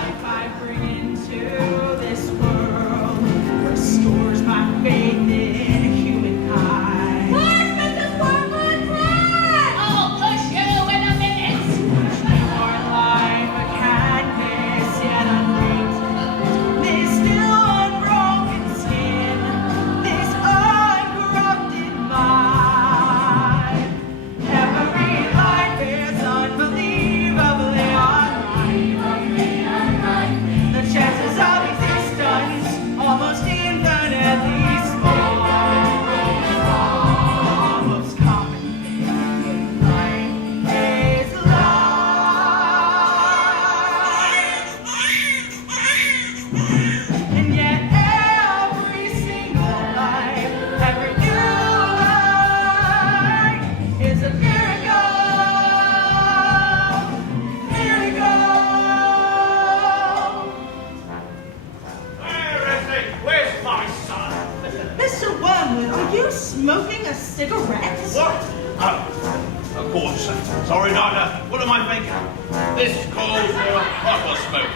Life I bring into this What am I thinking? This calls for a bottle smoke.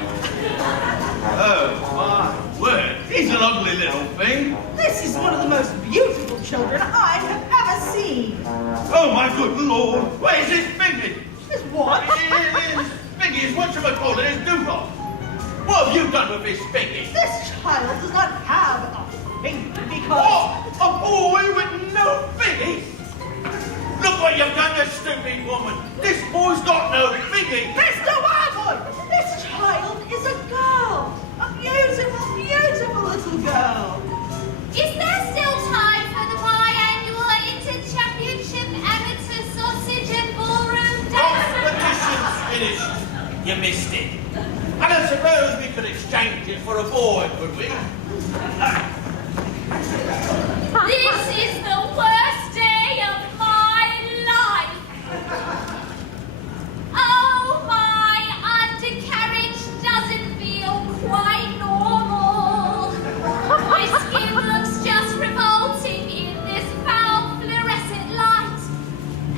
Oh, my word. He's an ugly little thing. This is one of the most beautiful children I have ever seen. Oh, my good Lord. Where's his fingers? His what? His fingers. What shall I call it? His dewdrop. What have you done with his fingers? This child does not have a finger because... What? A boy with no fingers? Look what you've done, you stupid woman. This boy's got no fingers. Mr. Wagwood, this child is a girl. A beautiful, beautiful little girl. Is there still time for the biannual inter-championship amateur sausage and ballroom Competition's dance? finished. You missed it. And I suppose we could exchange it for a boy, could we? This is the worst day of my life. Oh, my undercarriage doesn't feel quite normal. My skin looks just revolting in this foul fluorescent light.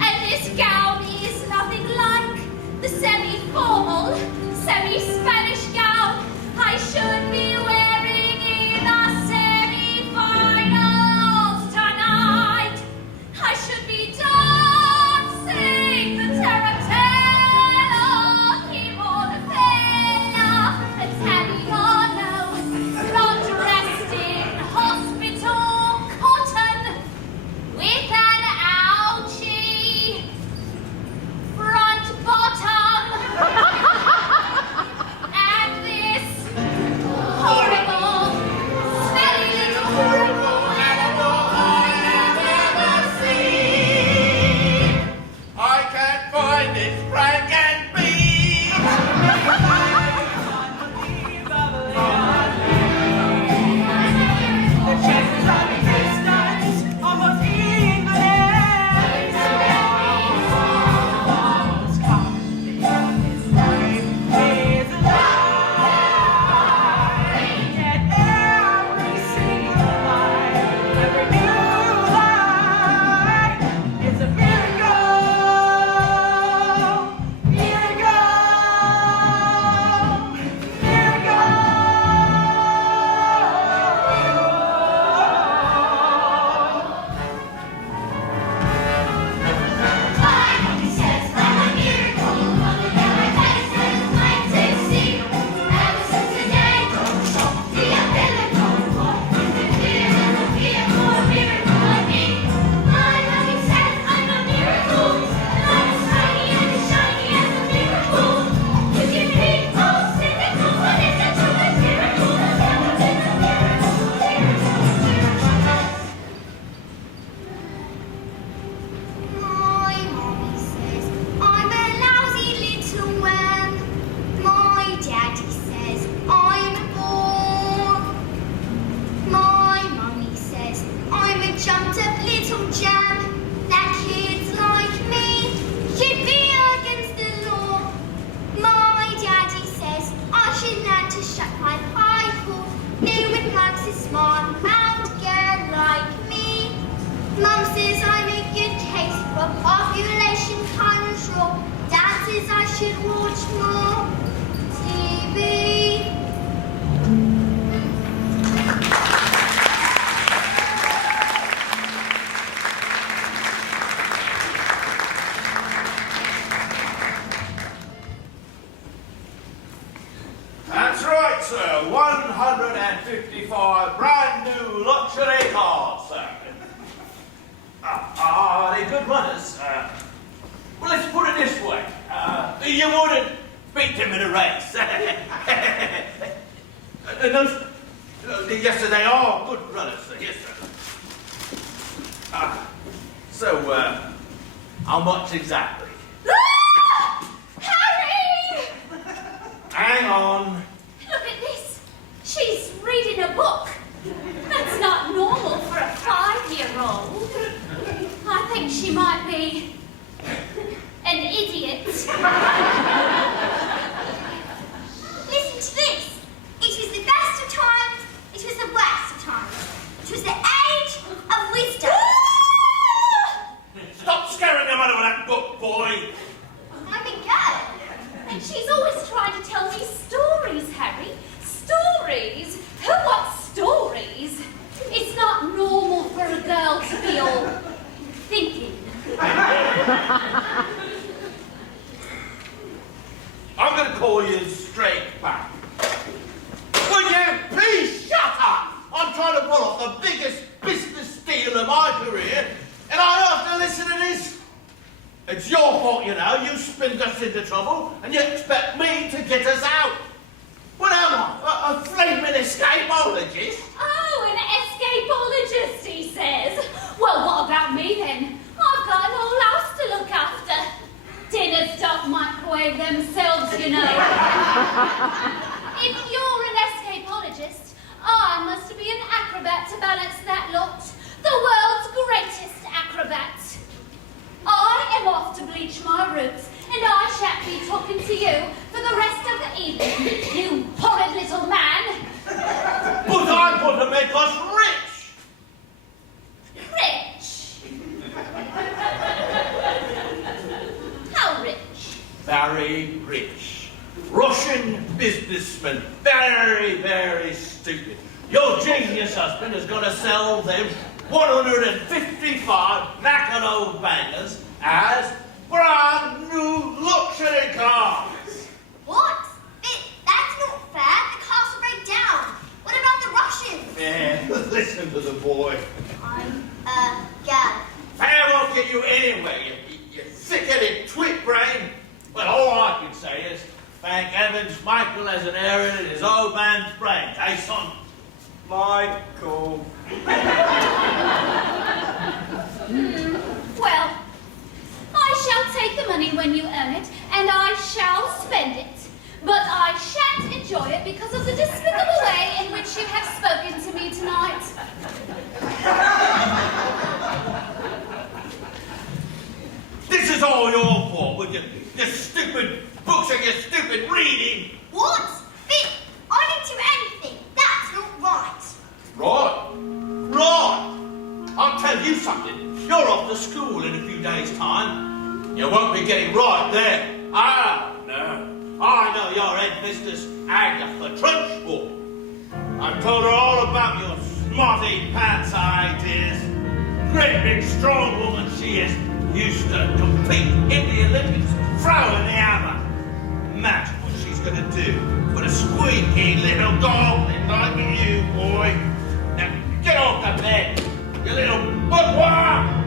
And this gown is nothing like the semi-formal, semi-Spanish gown I should be wearing in a semi-finals tonight. I should be dancing the tarantella, Kimorfella, Italiano, not dressed in hospital cotton with an ouchie front bottom. And this horrible, smelly little horrible animal I've ever seen. I can't find this Frank and Beans. The chances of existence almost infinite. Almost complete. His life is a lie. Yet every single life, every new life is a miracle. That's right, sir. 155 brand new luxury cars, sir. Are they good runners? Well, let's put it this way. You wouldn't beat them in a race. Yes, sir, they are good runners, sir. Yes, sir. How much exactly? Harry! Hang on. Look at this. She's reading a book. That's not normal for a 5-year-old. I think she might be an idiot. Listen to this. It was the best of times, it was the worst of times. It was the age of wisdom. Stop scaring them out of that book, boy. I've been She's always trying to tell me stories, Harry. Stories? Who wants stories? It's not normal for a girl to be all thinking. I'm going to call you straight back. Will you please shut up? I'm trying to pull off the biggest business deal of my career, and I have to listen to this. It's your fault, you know. You spinned us into trouble, and you expect me to get us out. What am I? A flaming escapologist? Oh, an escapologist, he says. Well, what about me then? I've got an whole house to look after. Dinners don't microwave themselves, you know. If you're an escapologist, I must be an acrobat to balance that lot. The world's greatest acrobat. I am off to bleach my roots, and I shan't be talking to you for the rest of the evening, you horrid little man. But I'm going to make us rich. Rich? How rich? Very rich. Russian businessman. Very, very stupid. Your genius husband has got to sell them 155 knackered old bangers as brand new luxury cars. What? That's not fair. The cars will break down. What about the Russians? Yeah, listen to the boy. I'm a girl. Fair won't get you anywhere, you thick-headed twit brain. Well, all I can say is, thank heavens Michael has inherited his old man's brain. Hey, son. Michael. Well, I shall take the money when you earn it, and I shall spend it. But I shan't enjoy it because of the despicable way in which you have spoken to me tonight. This is all your fault with your stupid books and your stupid reading. What? I didn't do anything. That's not right. Right. Right. I'll tell you something. You're off to school in a few days' time. You won't be getting right there. Oh, no. I know your headmistress, Agatha Trunchbull. I've told her all about your smarty pants ideas. Great big strong woman she is. Used to compete in the Olympics, throwing the hammer. Imagine what she's going to do with a squeaky little goblin like you, boy. Now, get off the bed, you little bookworm!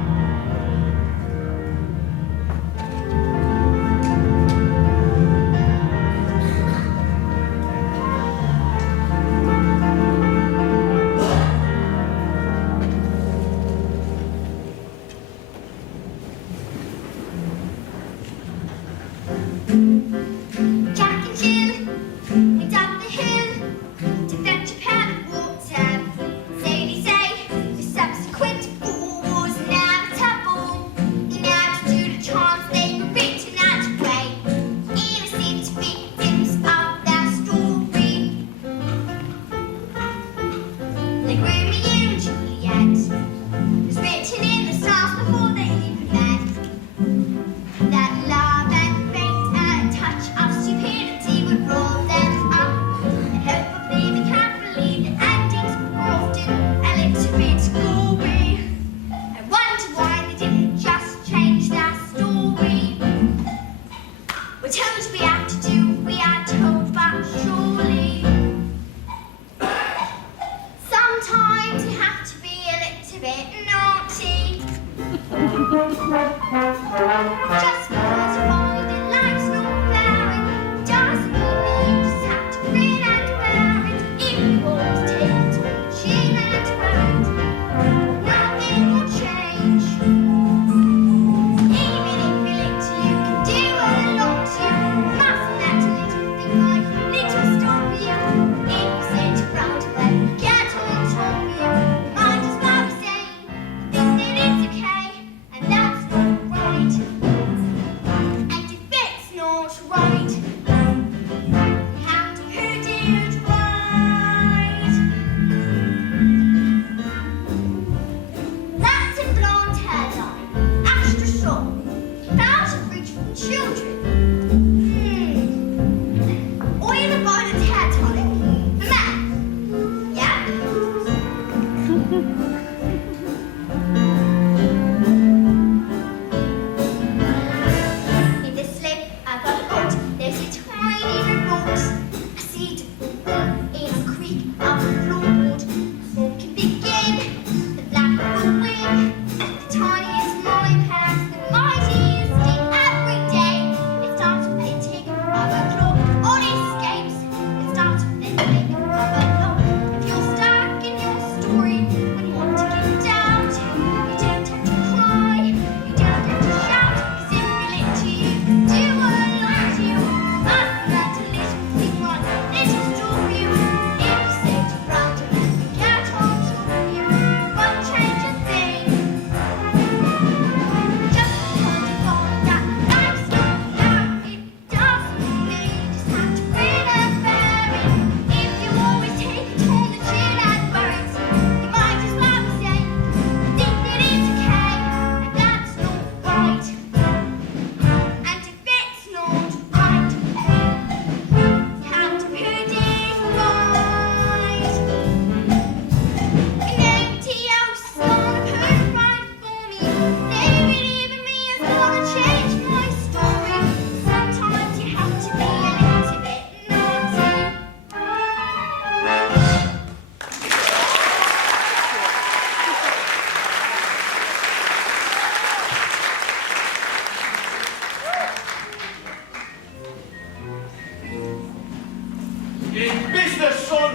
In business, son,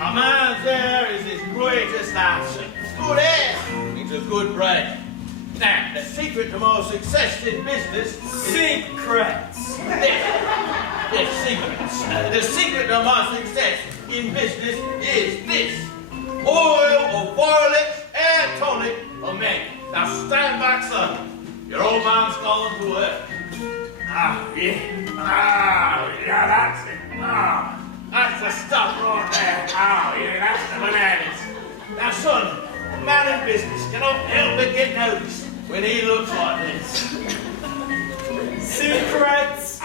a man's hair is his greatest asset. Good hair means a good brain. Now, the secret to more success in business is... Secrets. Yes, secrets. The secret to more success in business is this. Oil or violets, hair tonic or make. Now stand back, son. Your old man's gone to work. Ah, yeah, that's it. Ah, that's the stuff right there. Ah, yeah, that's the bananas. Now, son, a man in business cannot help but get noticed when he looks like this. Secrets.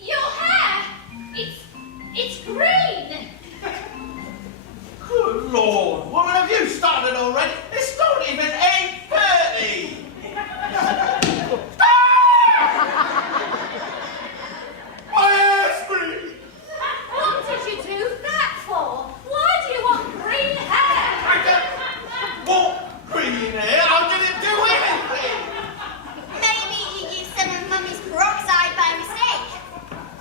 Your hair, it's green. Good Lord, woman, have you started already? It's not even 8:30. My hair's green. What did you do that for? Why do you want green hair? I don't want green hair. I didn't do anything. Maybe you used some of Mummy's peroxide by mistake.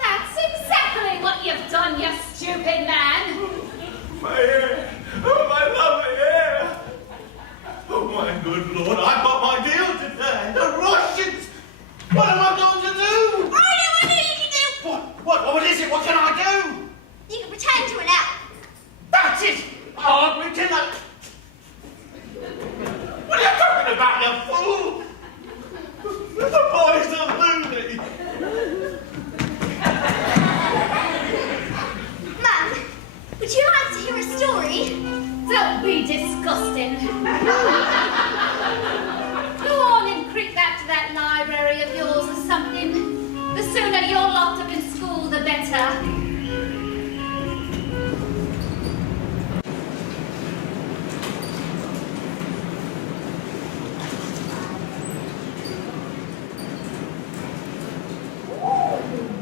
That's exactly what you've done, you stupid man. My hair. Oh, my lovely hair. Oh, my good Lord, I got my deal today. The Russians. What am I going to do? I know you can do. What is it? What can I do? You can pretend to an elf. That's it. I'll pretend I... What are you talking about, you fool? The boy's a loony. Mum, would you like to hear a story? Don't be disgusting. Go on and creep back to that library of yours or something. The sooner you're locked up in school, the better.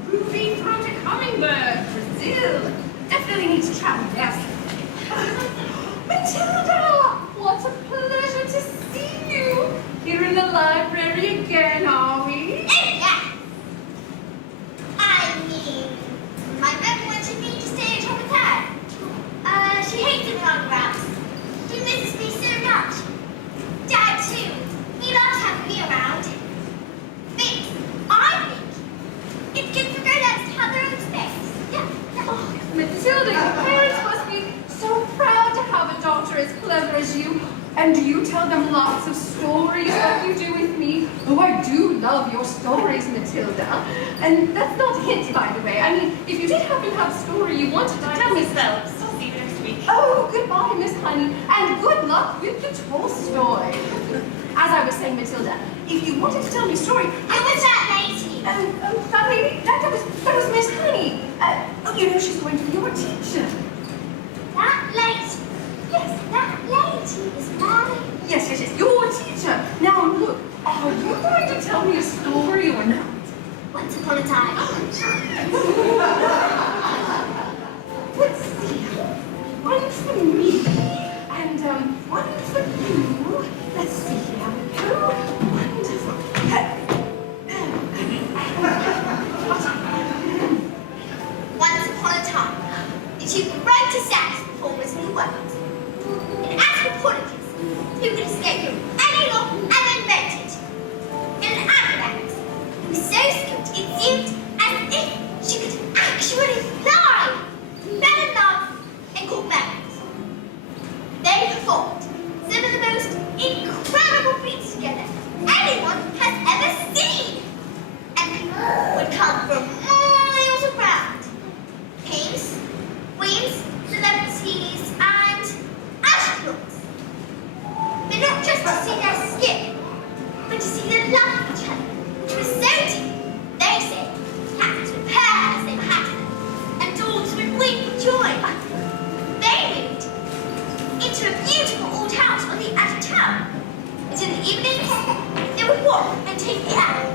Movie from the Hummingbird, Brazil. Definitely need to travel there. Matilda, what a pleasure to see you. Here in the library again, are we? Yeah. I mean, my mum wanted me to stay at home with her. She hates the autographs. She misses me so much. Dad, too. He loves having me around. Thanks. I think it's good for grown-ups to have their own space. Yeah. Oh, Matilda, your parents must be so proud to have a daughter as clever as you. And do you tell them lots of stories like you do with me? Oh, I do love your stories, Matilda. And that's not a hint, by the way. I mean, if you did happen to have a story you wanted to tell me, Phelps. I'll see you next week. oh, goodbye, Miss Honey, and good luck with the Tolstoy. As I was saying, Matilda, if you wanted to tell me a story, Who was that lady? that lady, that was Miss Honey. You know she's going to be your teacher. That lady? Yes, that lady is mine. Yes, your teacher. Now look, are you going to tell me a story or not? Once upon a time. Let's see. One for me, and one for you. Let's see, here we go. Wonderful. Once upon a time, the two greatest acts performers in the world. An anthropologist who could escape from any law and invent it. And an acrobat who was so skilled it seemed as if she could actually fly, fell in love, and caught mammals. They performed some of the most incredible feats together anyone has ever seen. And people would come from miles around. Kings, queens, celebrities, and astronauts. But not just to see their skin, but to see their love for each other, which was so deep, they said cats would purr as they were happy, and dogs would weep with joy. They moved into a beautiful old house on the edge of town, and in the evenings, they would walk and take the air.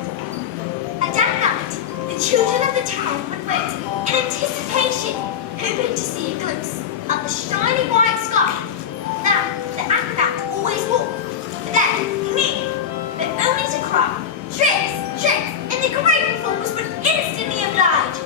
And at night, the children of the town would wait in anticipation, hoping to see a glimpse of the shiny white sky that the acrobat always wore. But then, me, but only to cry, tricks, and the great performers would instantly oblige.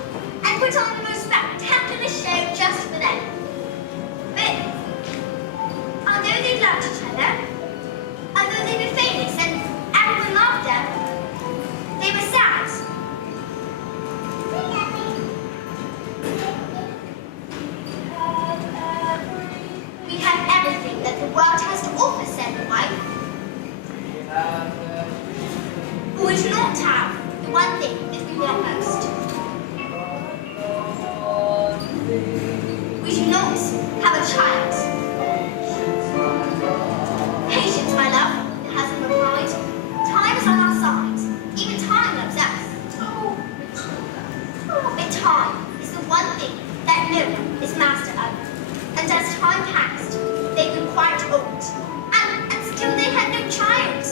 one thing that we want most. We do not have a child. Patience, my love, the husband replied. Time is on our side. Even time loves us. But time is the one thing that no one is master of. And as time passed, they grew quite old. And still they had no child.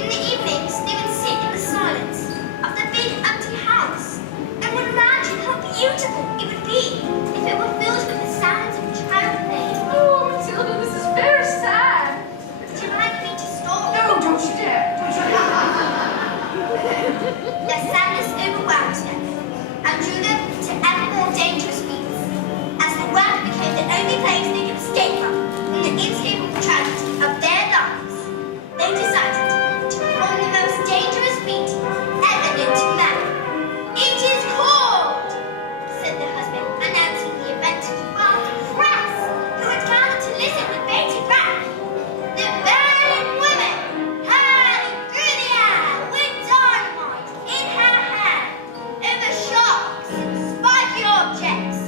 In the evenings, they would sit in the silence of the big empty house and would imagine how beautiful it would be if it were filled with the sounds of child play. Oh, Matilda, this is very sad. Would you like me to stop? No, don't you dare. Don't you dare. Their sadness overwhelmed them and drew them to ever more dangerous feats, as the world became the only place they could escape from the inescapable tragedy of their lives. They decided to perform the most dangerous feat ever known to man. It is called, said the husband, announcing the event to the world press, who had gathered to listen with bated breath. The burning woman, hurling through the air with dynamite in her hand, over sharks and spiky objects,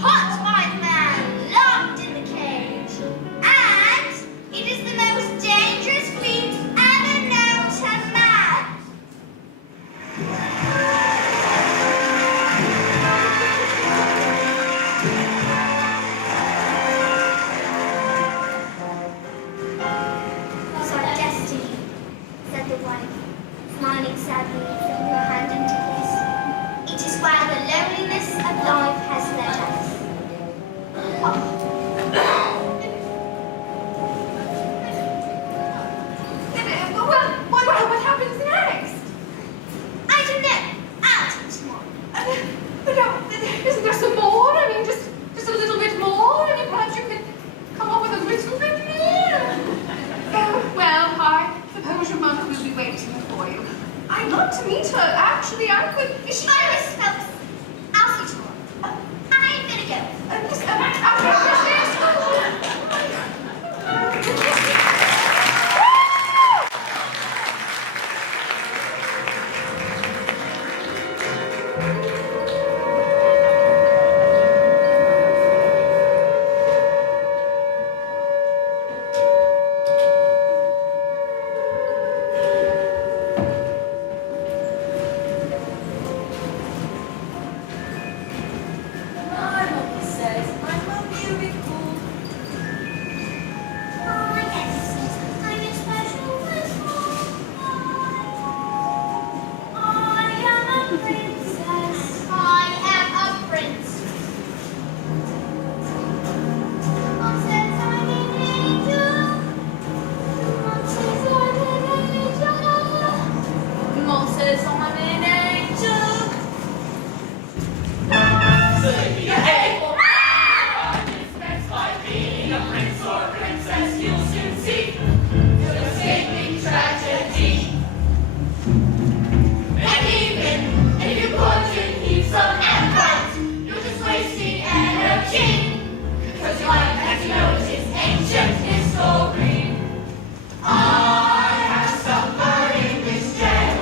caught by the man locked in the cage. And it is the most dangerous feat ever known to man. It's our destiny, said the wife, smiling sadly and putting her hand into his. It is where the loneliness of life has led us. Well, what happens next? I don't know. I'll tell you tomorrow. But isn't there some more? I mean, just a little bit more? I mean, perhaps you could come up with a little bit more. Well, I suppose your mother will be waiting for you. I'd love to meet her. Actually, I could. Is she? Bye, Miss Phelps. I'll see you tomorrow. I'm gonna go. Just after I have suffered in this jail.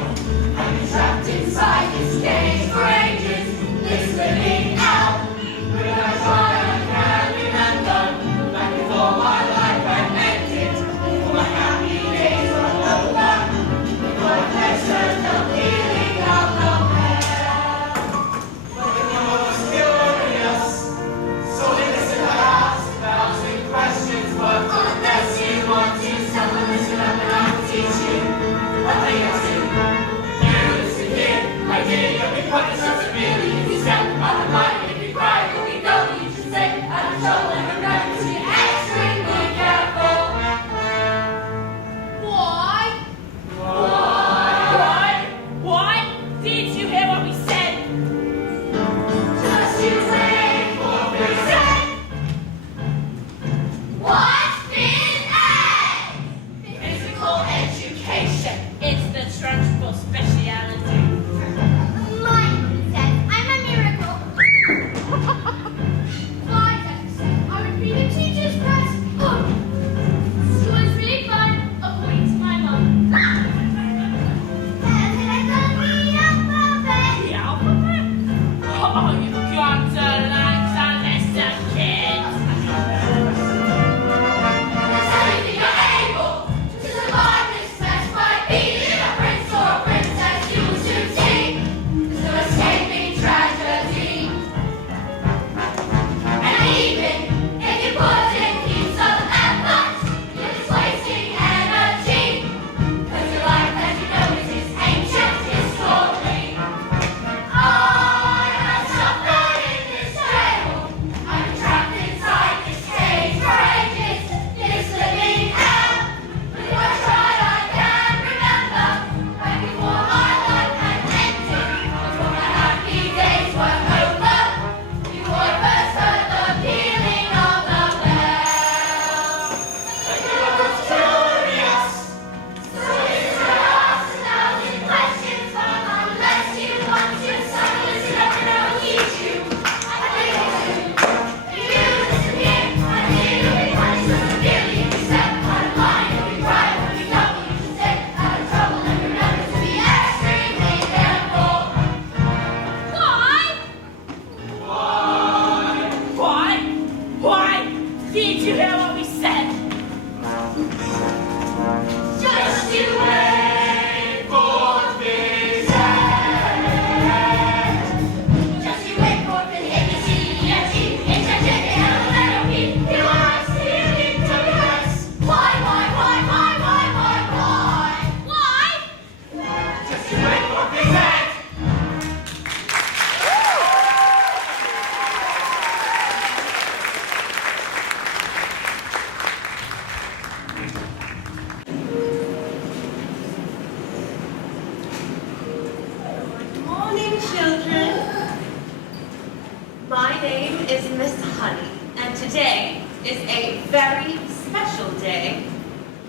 name is Miss Honey, and today is a very special day,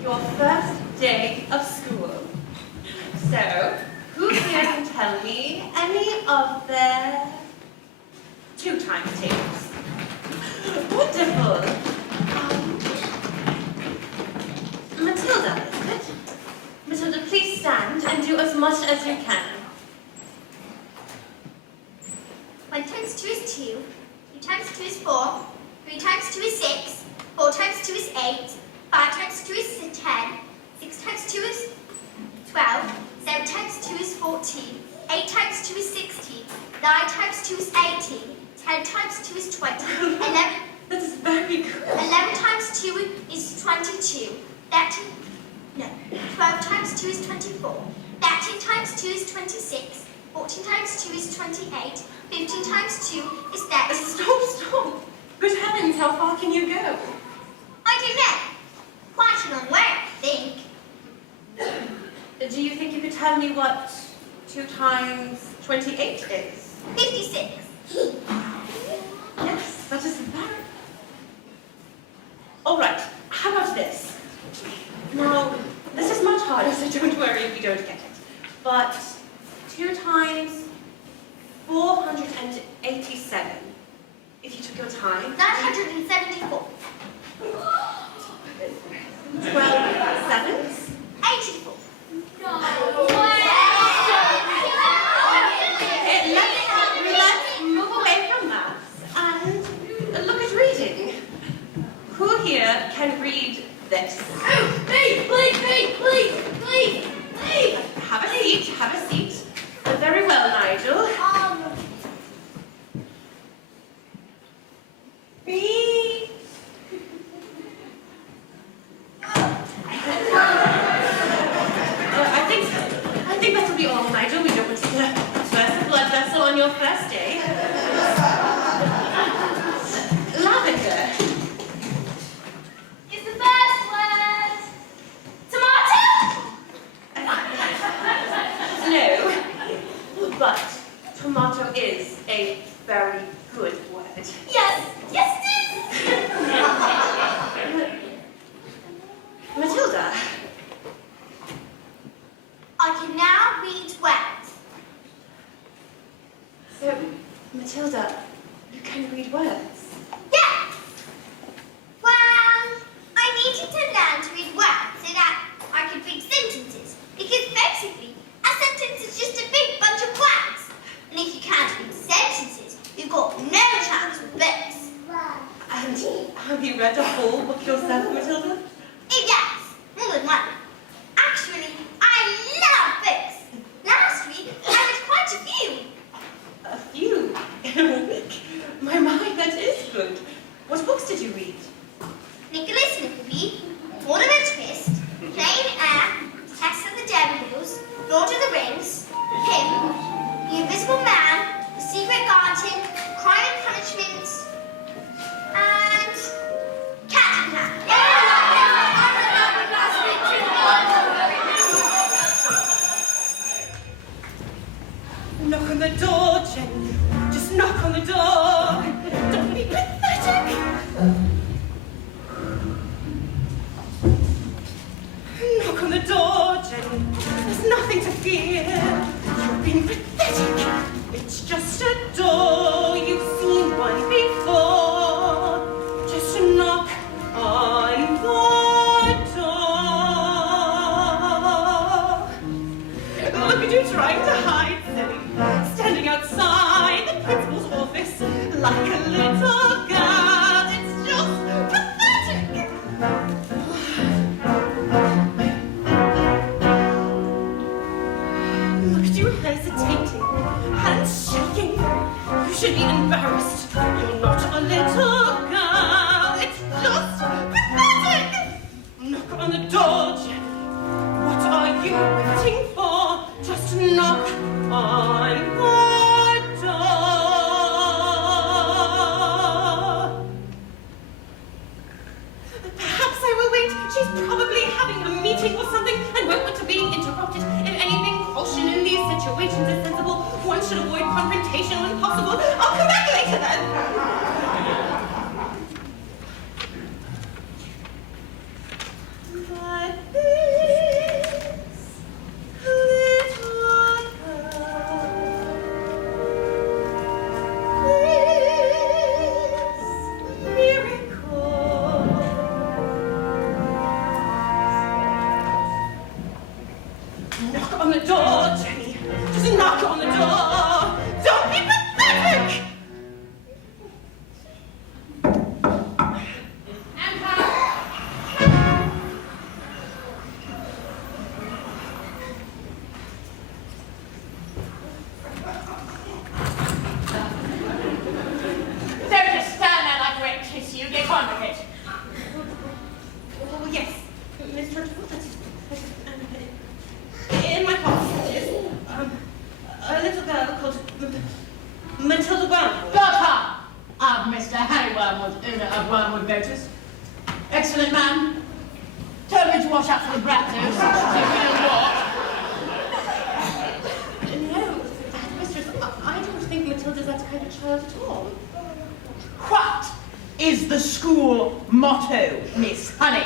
your first day of school. So, who here can tell me any of their 2 times tables? Wonderful. Matilda, isn't it? Matilda, please stand and do as much as you can. 1 times 2 is 2. 2 times 2 is 4. 3 times 2 is 6. 4 times 2 is 8. 5 times 2 is 10. 6 times 2 is 12. 7 times 2 is 14. 8 times 2 is 16. 9 times 2 is 18. 10 times 2 is 20. 11. That is very good. 11 times 2 is 22. 12 times 2 is 24. 13 times 2 is 26. 14 times 2 is 28. 15 times 2 is 30. Stop. Good heavens, how far can you go? I don't know. Quite a long way, I think. Do you think you could tell me what 2 times 28 is? 56. Yes, that is very... All right, how about this? Now, this is much harder, so don't worry if you don't get it. But 2 times 487. If you took your time. 974. 12 sevens. 84. Let's move away from maths and look at reading. Who here can read this? Oh, me, please. Have a seat. Very well, Nigel. Read. I think that'll be all, Nigel. We don't want to burst a blood vessel on your first day. Lavender. Is the first word tomato? No, but tomato is a very good word. Yes, it is. Matilda. I can now read words. So, Matilda, you can read words. Yes. Well, I needed to learn to read words so that I could read sentences. Because basically, a sentence is just a big bunch of words. And if you can't read sentences, you've got no chance with books. And have you read a whole book yourself, Matilda? Yes, more than one. Actually, I love books. Last week, I read quite a few. A few in a week. My, that is good. What books did you read? Nicholas Nickleby, Ornament Twist, Plain Air, Test of the Devils, Lord of the Rings, Him, The Invisible Man, The Secret Garden, Crime and Punishment, and Cat and Hat. Knock on the door, Jenny. Just knock on the door. Don't be pathetic. Knock on the door, Jenny. There's nothing to fear. You're being pathetic. It's just a door. You've seen one before. Just knock on the door. Look at you trying to hide, silly. Standing outside the principal's office like a little girl. It's just pathetic. Look at you hesitating and shaking. You should be embarrassed. You're not a little girl. It's just pathetic. Knock on the door, Jenny. What are you waiting for? Just knock on the door. Perhaps I will wait. She's probably having a meeting or something and won't want to be interrupted. If anything, caution in these situations. situations is sensible. One should avoid confrontation when possible. I'll come back later then. But this little girl, this miracle. Knock on the door, Jenny. Just knock on the door. Don't be pathetic. Don't just stand there like a wet kiss, you get on with it. Oh, yes, Mr. In my passages, a little girl called Matilda Wormwood. Daughter of Mr. Harry Wormwood, owner of Wormwood Motors. Excellent man. Told me to watch out for the brat nose. No, mistress, I don't think Matilda's that kind of child at all. What is the school motto, Miss Honey?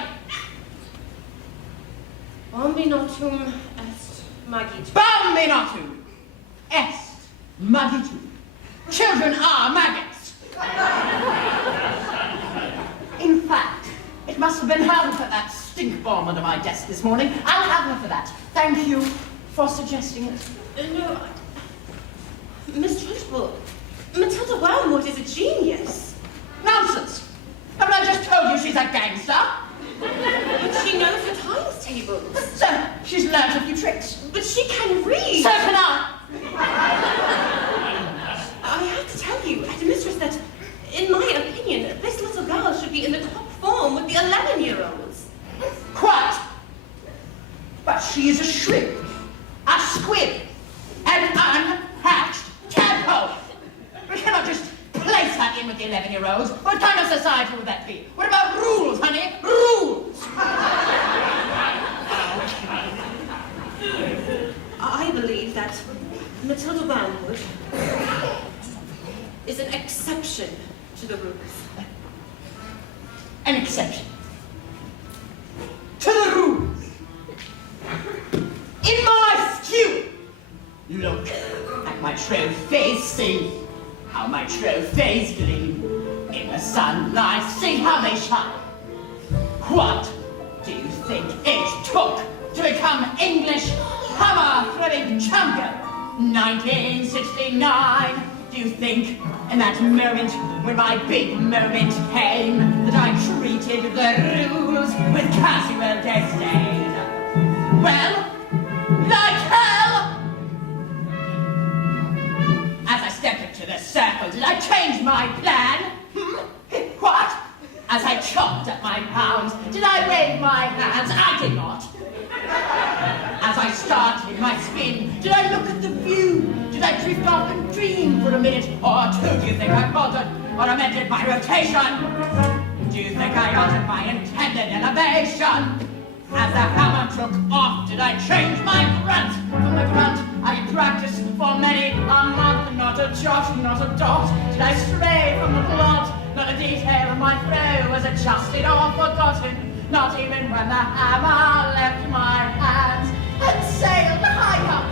Bambinatum est magitum. Bambinatum est magitum. Children are maggots. In fact, it must have been her who put that stink bomb under my desk this morning. I'll have her for that. Thank you for suggesting it. No, Miss Trunchbull, Matilda Wormwood is a genius. Nonsense. Haven't I just told you she's a gangster? But she knows the times tables. So, she's learnt a few tricks. But she can read. So can I. I have to tell you, as a mistress, that, in my opinion, this little girl should be in the top form with the 11-year-olds. Quite. But she is a shrimp, a squib, an unhatched tadpole. We cannot just place her in with the 11-year-olds. What kind of society would that be? What about rules, honey? Rules! I believe that Matilda Wormwood is an exception to the rules. An exception. To the rules. In my stew. Look at my trophies, see how my trophies gleam. In the sunlight, see how they shine. What do you think it took to become English hammer-throwing champion? 1969. Do you think in that moment, when my big moment came, that I treated the rules with casual disdain? Well, like hell! As I stepped into the circle, did I change my plan? What? As I chopped at my pounds, did I wave my hands? I did not. As I started my spin, did I look at the view? Did I drift off and dream for a minute or two? Do you think I bothered or amended my rotation? Do you think I altered my intended elevation? As the hammer took off, did I change my grunt? From the grunt I practiced for many a month, not a jot, not a dot. Did I stray from the plot? Not a detail of my throw was adjusted or forgotten. Not even when the hammer left my hands and sailed high up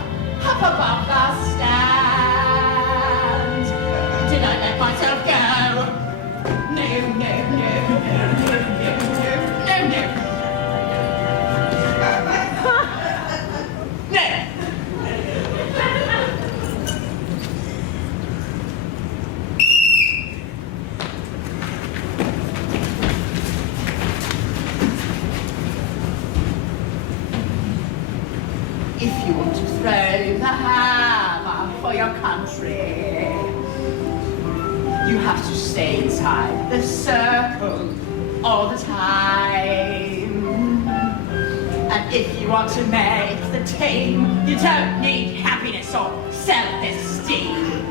above the stand. Did I let myself go? No, no, no, no, no, no, no, no. No. If you want to throw the hammer for your country, you have to stay inside the circle all the time. And if you want to make the team, you don't need happiness or self-esteem.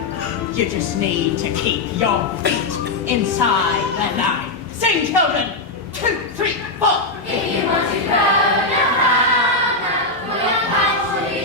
You just need to keep your feet inside the line. Sing, children! 2, 3, 4. If you want to throw the hammer for your country,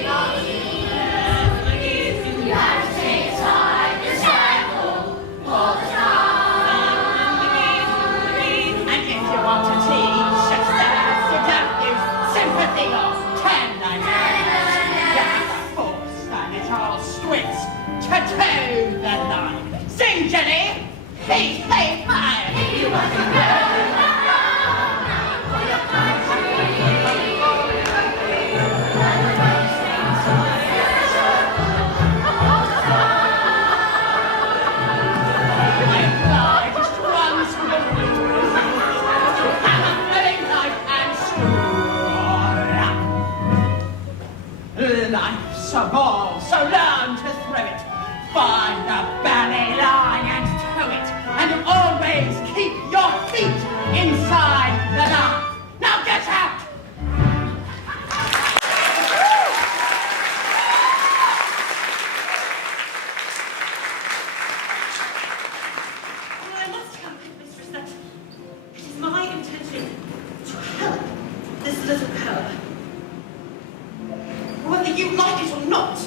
Sing, Jenny. Please play fire. You want to Life's a ball, so learn to throw it. Find the ballet line and tow it. And always keep your feet inside the line. Now get out! Well, I must tell you, mistress, that it is my intention to help this little cur. Whether you like it or not.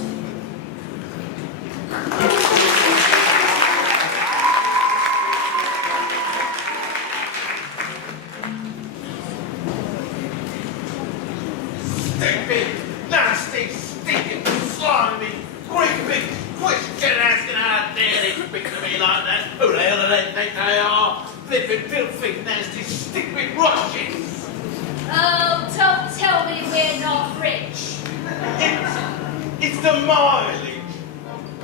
Stupid, nasty, stinking, slimy, creepy, question-asking, how dare they speak to me like that? Who the hell do they think they are? Flippin', filthy, nasty, stupid Russians. Oh, don't tell me we're not rich. It's the mileage.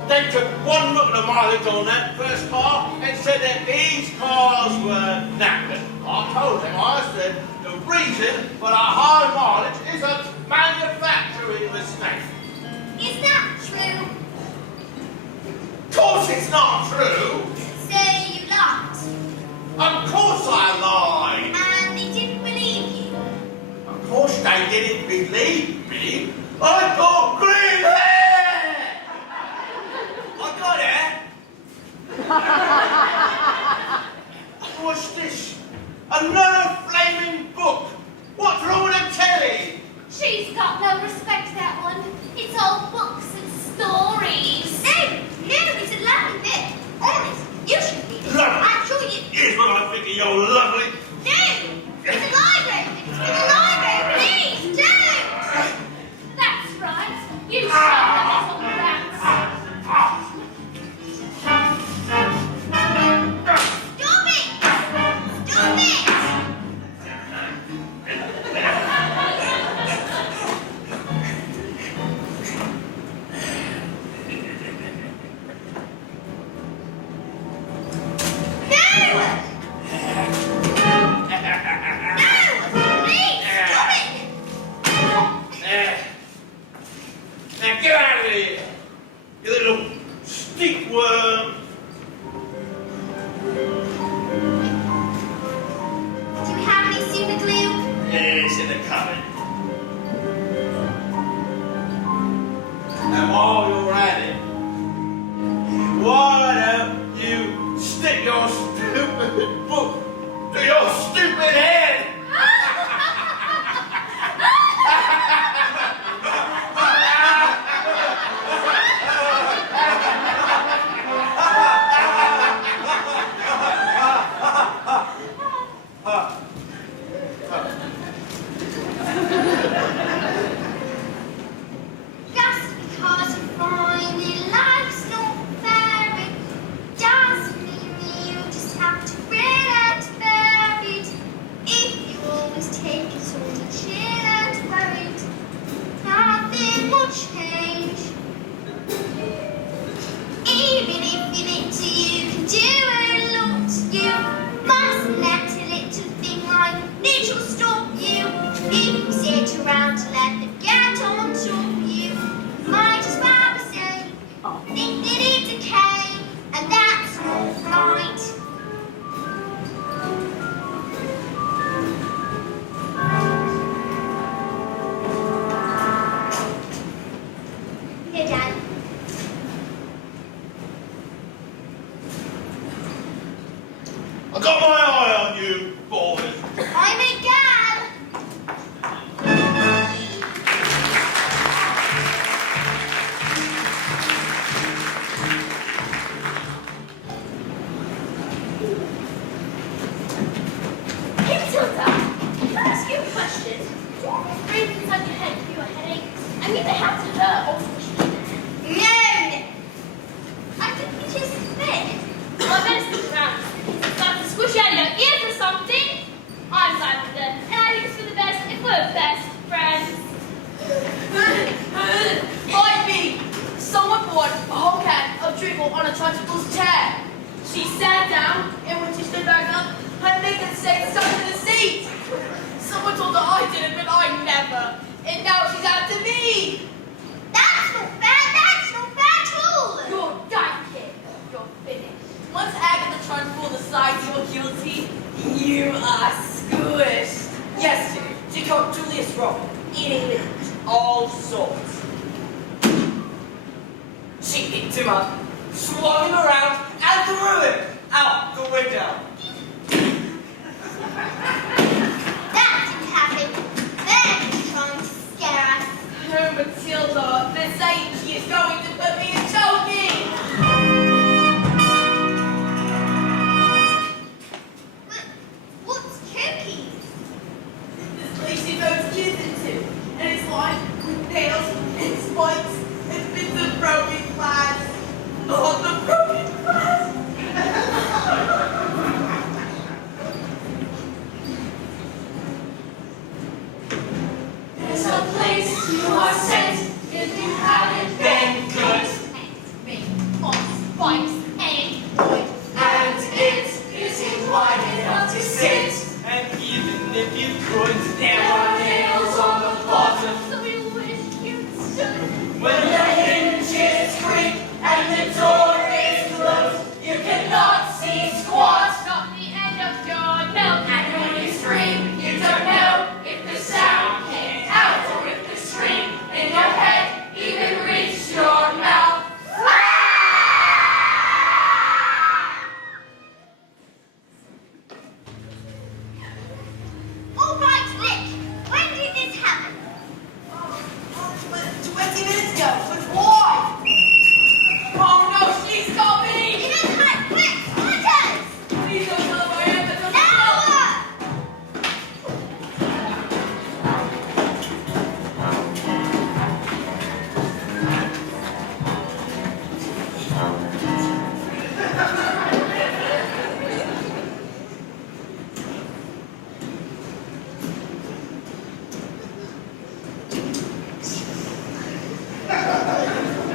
They took one look at the mileage on that first car and said that these cars were knackered. I told them, I said, the reason for the high mileage is a manufacturing mistake. Is that true? Of course it's not true. Say you lied. Of course I lied. And they didn't believe you. Of course they didn't believe me. I got green hair! I got hair. What's this? Another flaming book. What's wrong with the telly? She's got no respect, that one. It's all books and stories. No, it's a lovely bit. Honest, you should read it. Lovely. I'm sure you... Here's what I think of your lovely. No! It's a library! It's in the library! Please, don't! That's right. You shut the little rats. Stop it! Stop it! Now get out of here, you little stickworm. Do we have any super glue? Yes, in the cupboard. And while you're at it, why don't you stick your stupid book to your stupid head? Just because you find that life's not fair, it doesn't mean you just have to grin and bear it. If you always take it all to chill and worried, nothing will change. Even if you think you can do a lot, you mustn't let a little thing like nature stop you. If you sit around to let them get on top of you, might as well say, think that it's okay, and that's all right. Here, Dad. I got my eye on you, boys. I'm a Dad. Hey, Matilda, can I ask you a question? Do all these brains inside your head give you a headache? I mean, they have to hurt, obviously. No. I think it is fair. She sat down, and when she stood back up, her naked said stuck to the seat. Someone told her I did it, but I never. And now she's after me. That's not fair at all. You're done, kid. You're finished. Once Agatha tried to pull the sides you were guilty, you are squished. Yes, she caught Julius wrong, eating liquid, all sorts. She picked him up, swung him around, and threw him out the window. That didn't happen. They're trying to scare us. Oh, Matilda, they're saying she is going to put me in choking. What's cookies? This place she goes kids into, and it's lined with nails and spikes and bits of broken glass. Oh, the broken glass! There's a place you are sent if you haven't been good. Me on spikes and wood. And it isn't wide enough to sit. And even if you could, There are nails on the bottom. So we wish you'd stood. When the hinges creak and the door is closed, you cannot see squat. Stop the end of your milk. And when you scream, you don't know if the sound came out or if the scream in your head even reached your mouth. All right, Nick. When did this happen? 20 minutes ago, but why? Oh no, she's got me! It is hot, quick, hunters! Please don't tell her where I am, but don't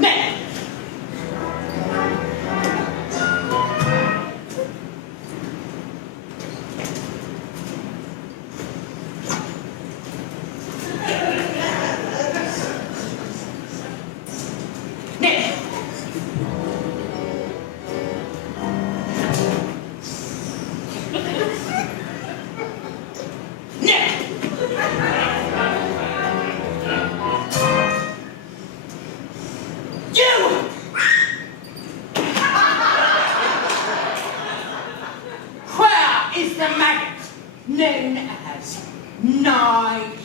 Now! Now, now, you! Where is the maggot known as Nigel?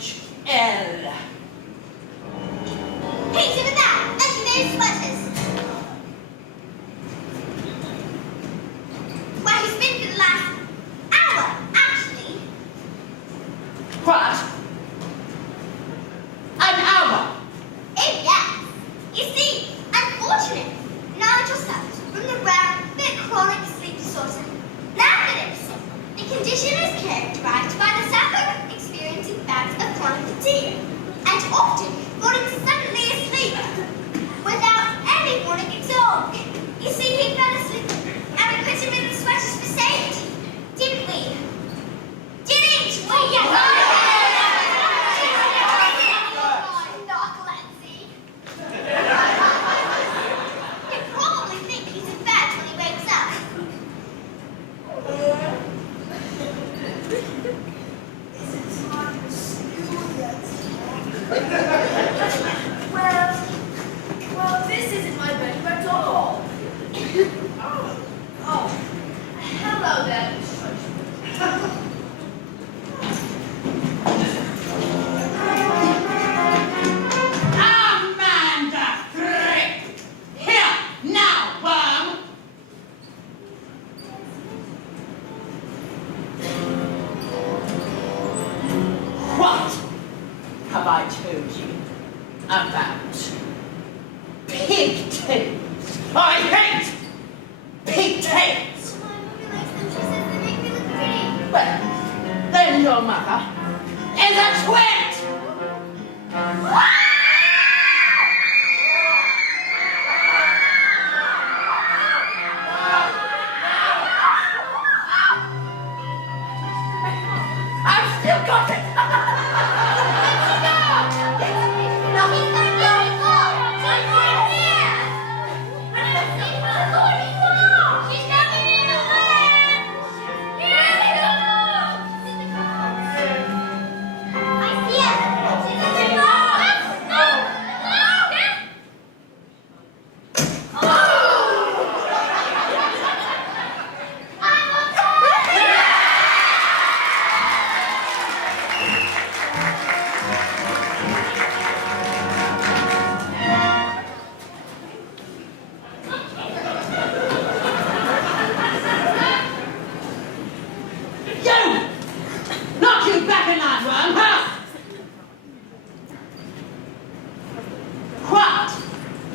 He's in the back, under those sweaters. Where he's been for the last hour, actually. What? An hour? Oh, yes. You see, unfortunately, Nigel suffers from the rare but chronic sleep disorder, narcolepsy. The condition is characterized by the sufferer experiencing bouts of chronic fatigue, and often falling suddenly asleep without any warning at all. You see, he fell asleep, and we put him in the sweaters for safety, didn't we? Didn't we? Narcolepsy. You probably think he's in bed when he wakes up. Well, this isn't my bedroom at all. Oh, hello there, Miss Amanda Frick! Here, now, worm! What have I told you about pigtails? I hate pigtails! My mummy likes them. She says they make me look pretty. Well, then your mother is a twit!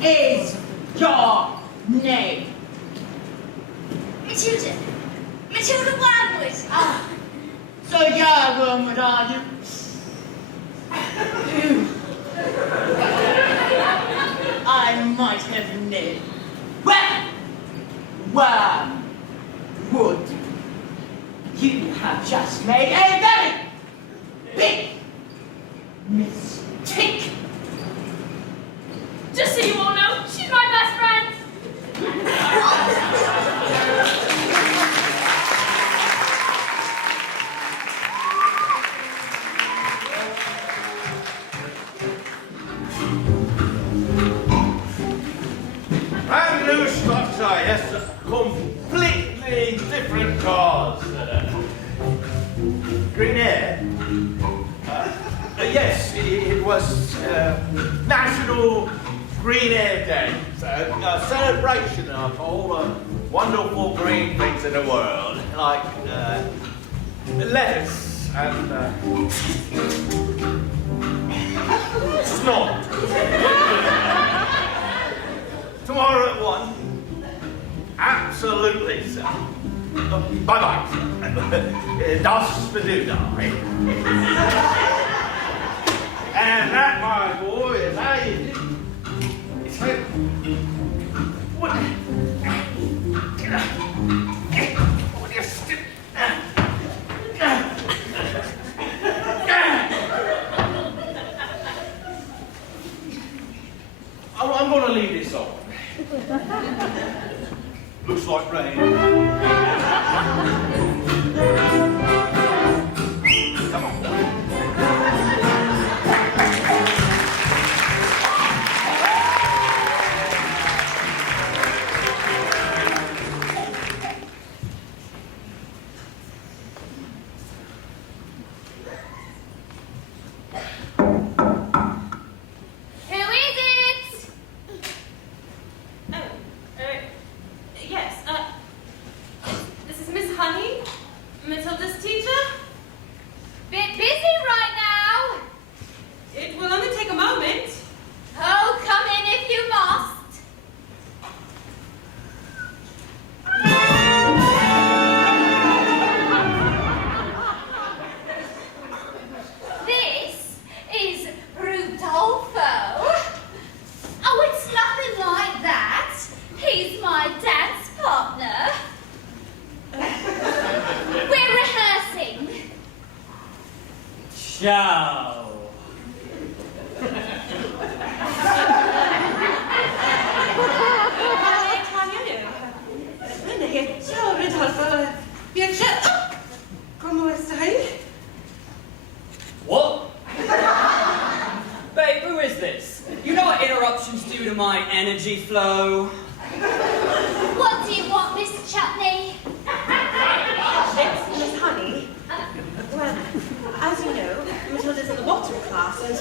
is your name? Matilda. Matilda Wormwood. Ah, so you're Wormwood, are you? I might have known. Well, Wormwood, you have just made a very big mistake. Just so you all know, she's my best friend. Brand new structure, yes, completely different cars. Green Air? Yes, it was National Green Air Day. A celebration of all the wonderful green things in the world, like lettuce and snot. Tomorrow at 1. Absolutely, sir. Bye-bye, sir. Das Matilda. And that, my boy, is how you do. It's like... What? What you still... I'm going to leave this on. Looks like rain. Come on. Yes, this is Miss Honey, Matilda's teacher. Bit busy right now. It will only take a moment. Oh, come in if you must. This is Rudolfo. Oh, it's nothing like that. He's my dance partner. We're rehearsing. Ciao. Bene, ciao Rodolfo. Piacere. Come stai? What? Babe, who is this? You know what interruptions do to my energy flow? What do you want, Miss Chutney? It's Miss Honey. Well, as you know, Matilda's in the bottom class, and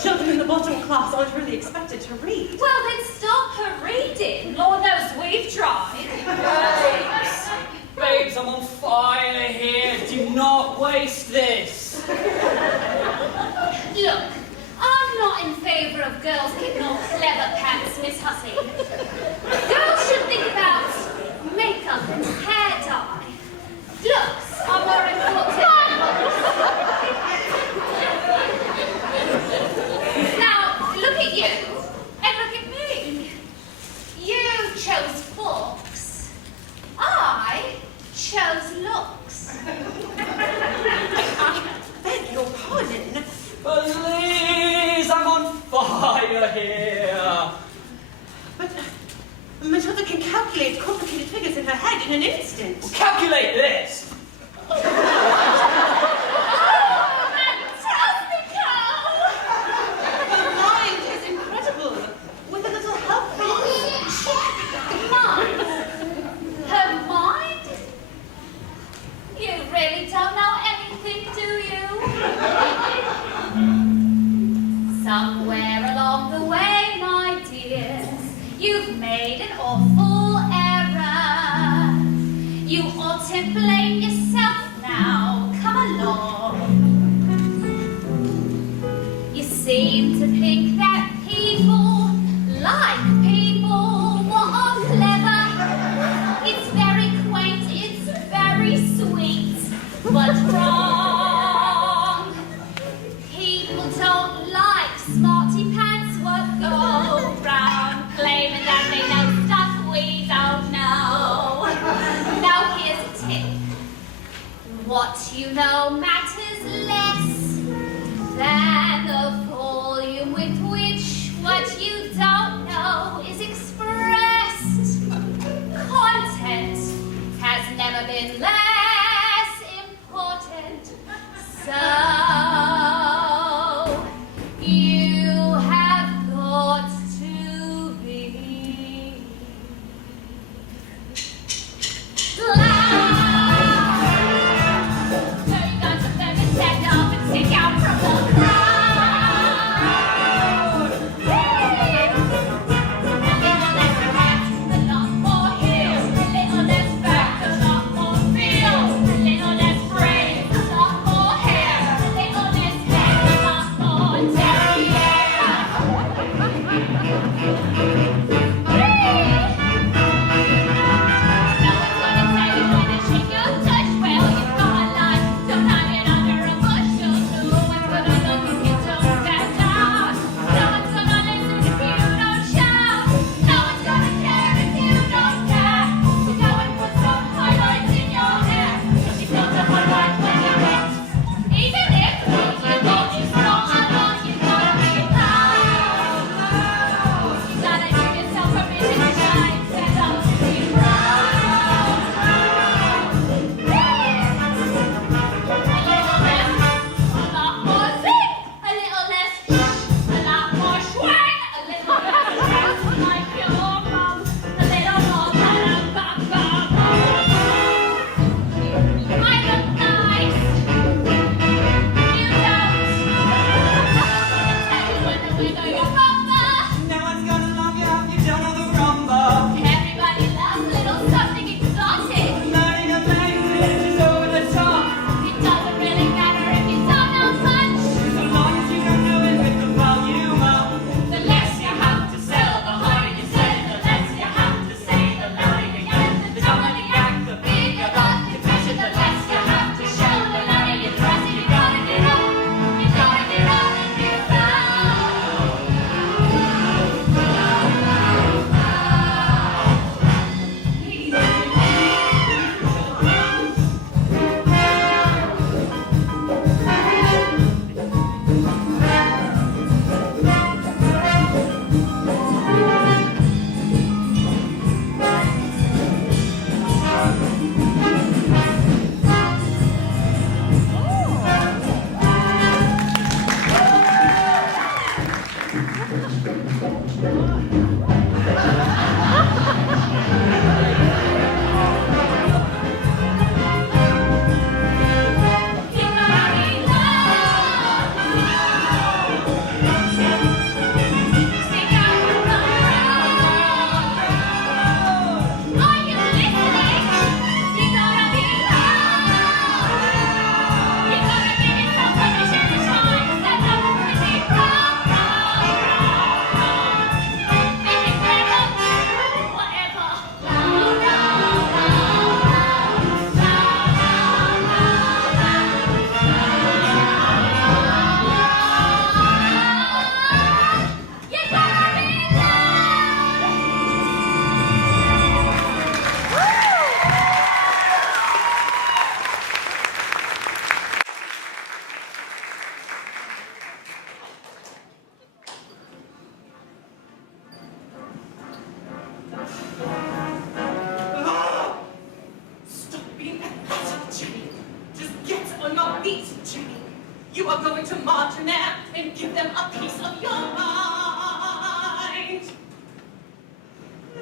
children in the bottom class aren't really expected to read. Well, then stop her reading. Lord knows we've tried. Babes, I'm on fire here. Do not waste this. Look, I'm not in favour of girls getting all clever pants, Miss Hussey. Girls should think about makeup and hair dye. Looks are more important. Now, look at you and look at me. You chose books. I chose looks. Beg your pardon. Please, I'm on fire here. But Matilda can calculate complicated figures in her head in an instant. Calculate this. Her mind is incredible. With a little help from Mind? Her mind? You really don't know anything, do you? Somewhere along the way, my dears, you've made an awful error. You ought to blame yourself now. Come along. You seem to think that people like though matters less than the volume with which what you don't know is expressed. Content has never been less important. So you have got to be glad. So you got to learn to stand up and stick out from the crowd. A little less rats, a lot more heels, a little less back, a lot more feel, a little less brains, a lot more hair, a little less head, a lot more terrier. No one's gonna tell you when to shake your touch. Well, you've got a line, don't hide it under a bushel. No one's gonna look if you don't stand out. No one's gonna listen if you don't shout. No one's gonna care if you don't care. So go and put some highlights in your hair. It's not a highlight when you get. Even if what you got is not a lot, you've gotta be proud. You gotta give yourself permission to shine. Stand up and be proud. A lot more zing, a little less shush, a lot more swang, a little less dress like your mum, a little more ba-da-ba-ba-ba. I look nice, you don't. Tell you when to wiggle your rumba. No one's gonna love you if you don't know the rumba. Everybody loves a little something exotic. Learning a language is over the top. It doesn't really matter if you don't know much. So long as you don't know it with the volume up. The less you have to sell, the harder you sell. The less you have to say, the louder you get. The tougher the act, the bigger the confession. The less you have to show, the louder you dress. You gotta get on, you gotta get on and get Stop being apathetic, Jenny. Just get on your feet, Jenny. You are going to march in there and give them a piece of your mind.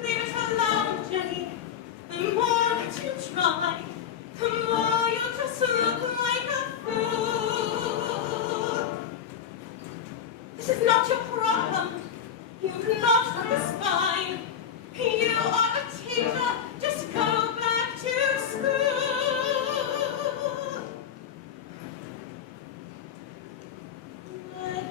Leave it alone, Jenny. The more that you try, the more you just look like a fool. This is not your problem. You've not got a spine. You are a teacher. Just go back to school. Let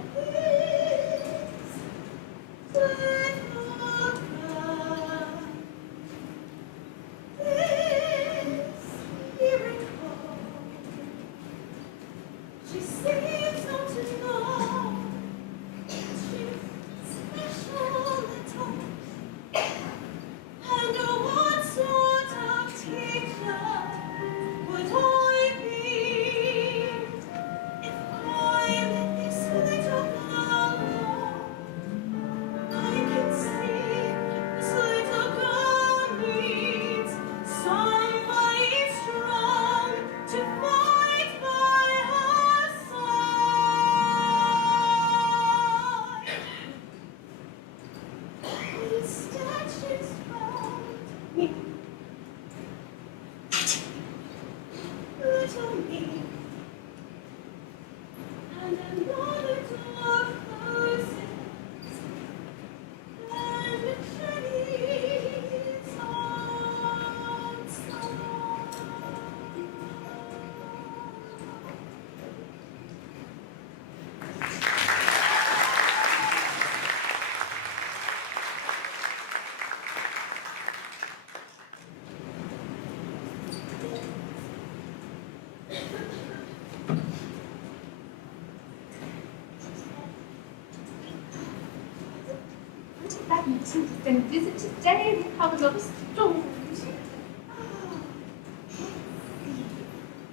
Matilda's going to visit today and have another story.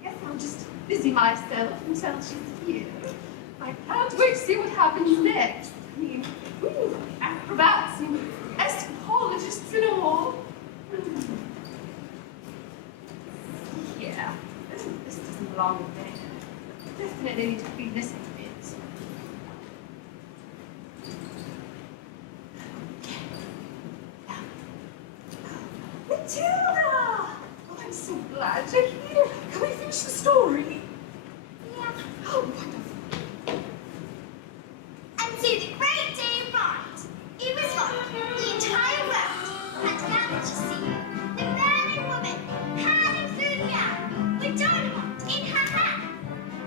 Yes, I'll just busy myself until she's here. I can't wait to see what happens next. I mean, acrobats and escapologists and all. Yeah, this doesn't belong there. Definitely need to clean this up a bit. Matilda! Oh, I'm so glad you're here. Can we finish the story? Yeah. Oh, wonderful. And so the great day arrived. It was like the entire world had gathered to see the burning woman howling through the air with dynamite in her hand.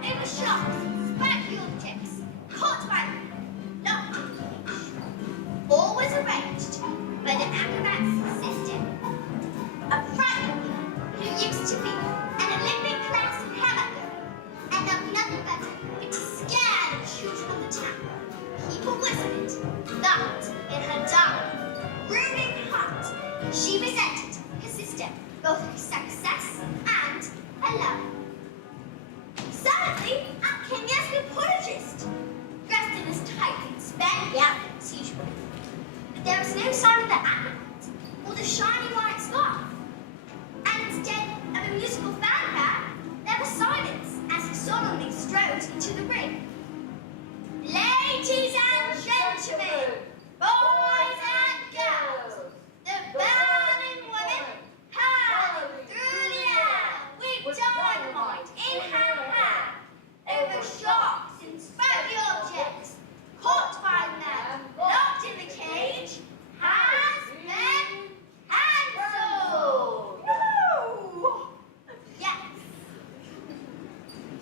Over sharks, sparkly objects, caught by them, locked in the cage. All was arranged by the acrobat's system. A frightened who used to be an Olympic class hammer and loved nothing better than to scare the children of the town. People whispered that in her dark, brooding heart, she resented her sister, both her success and her love. Suddenly, up came the escapologist, dressed in his tight and spanky outfit as usual. But there was no sign of the acrobat or the shiny white scarf. And instead of a musical fanfare, there was silence as he solemnly strode into the ring. Ladies and gentlemen, boys and girls, the burning woman hurling through the air with dynamite in her hand over sharks and sparkly objects, caught by men, locked in the cage, has been cancelled. No! Yes.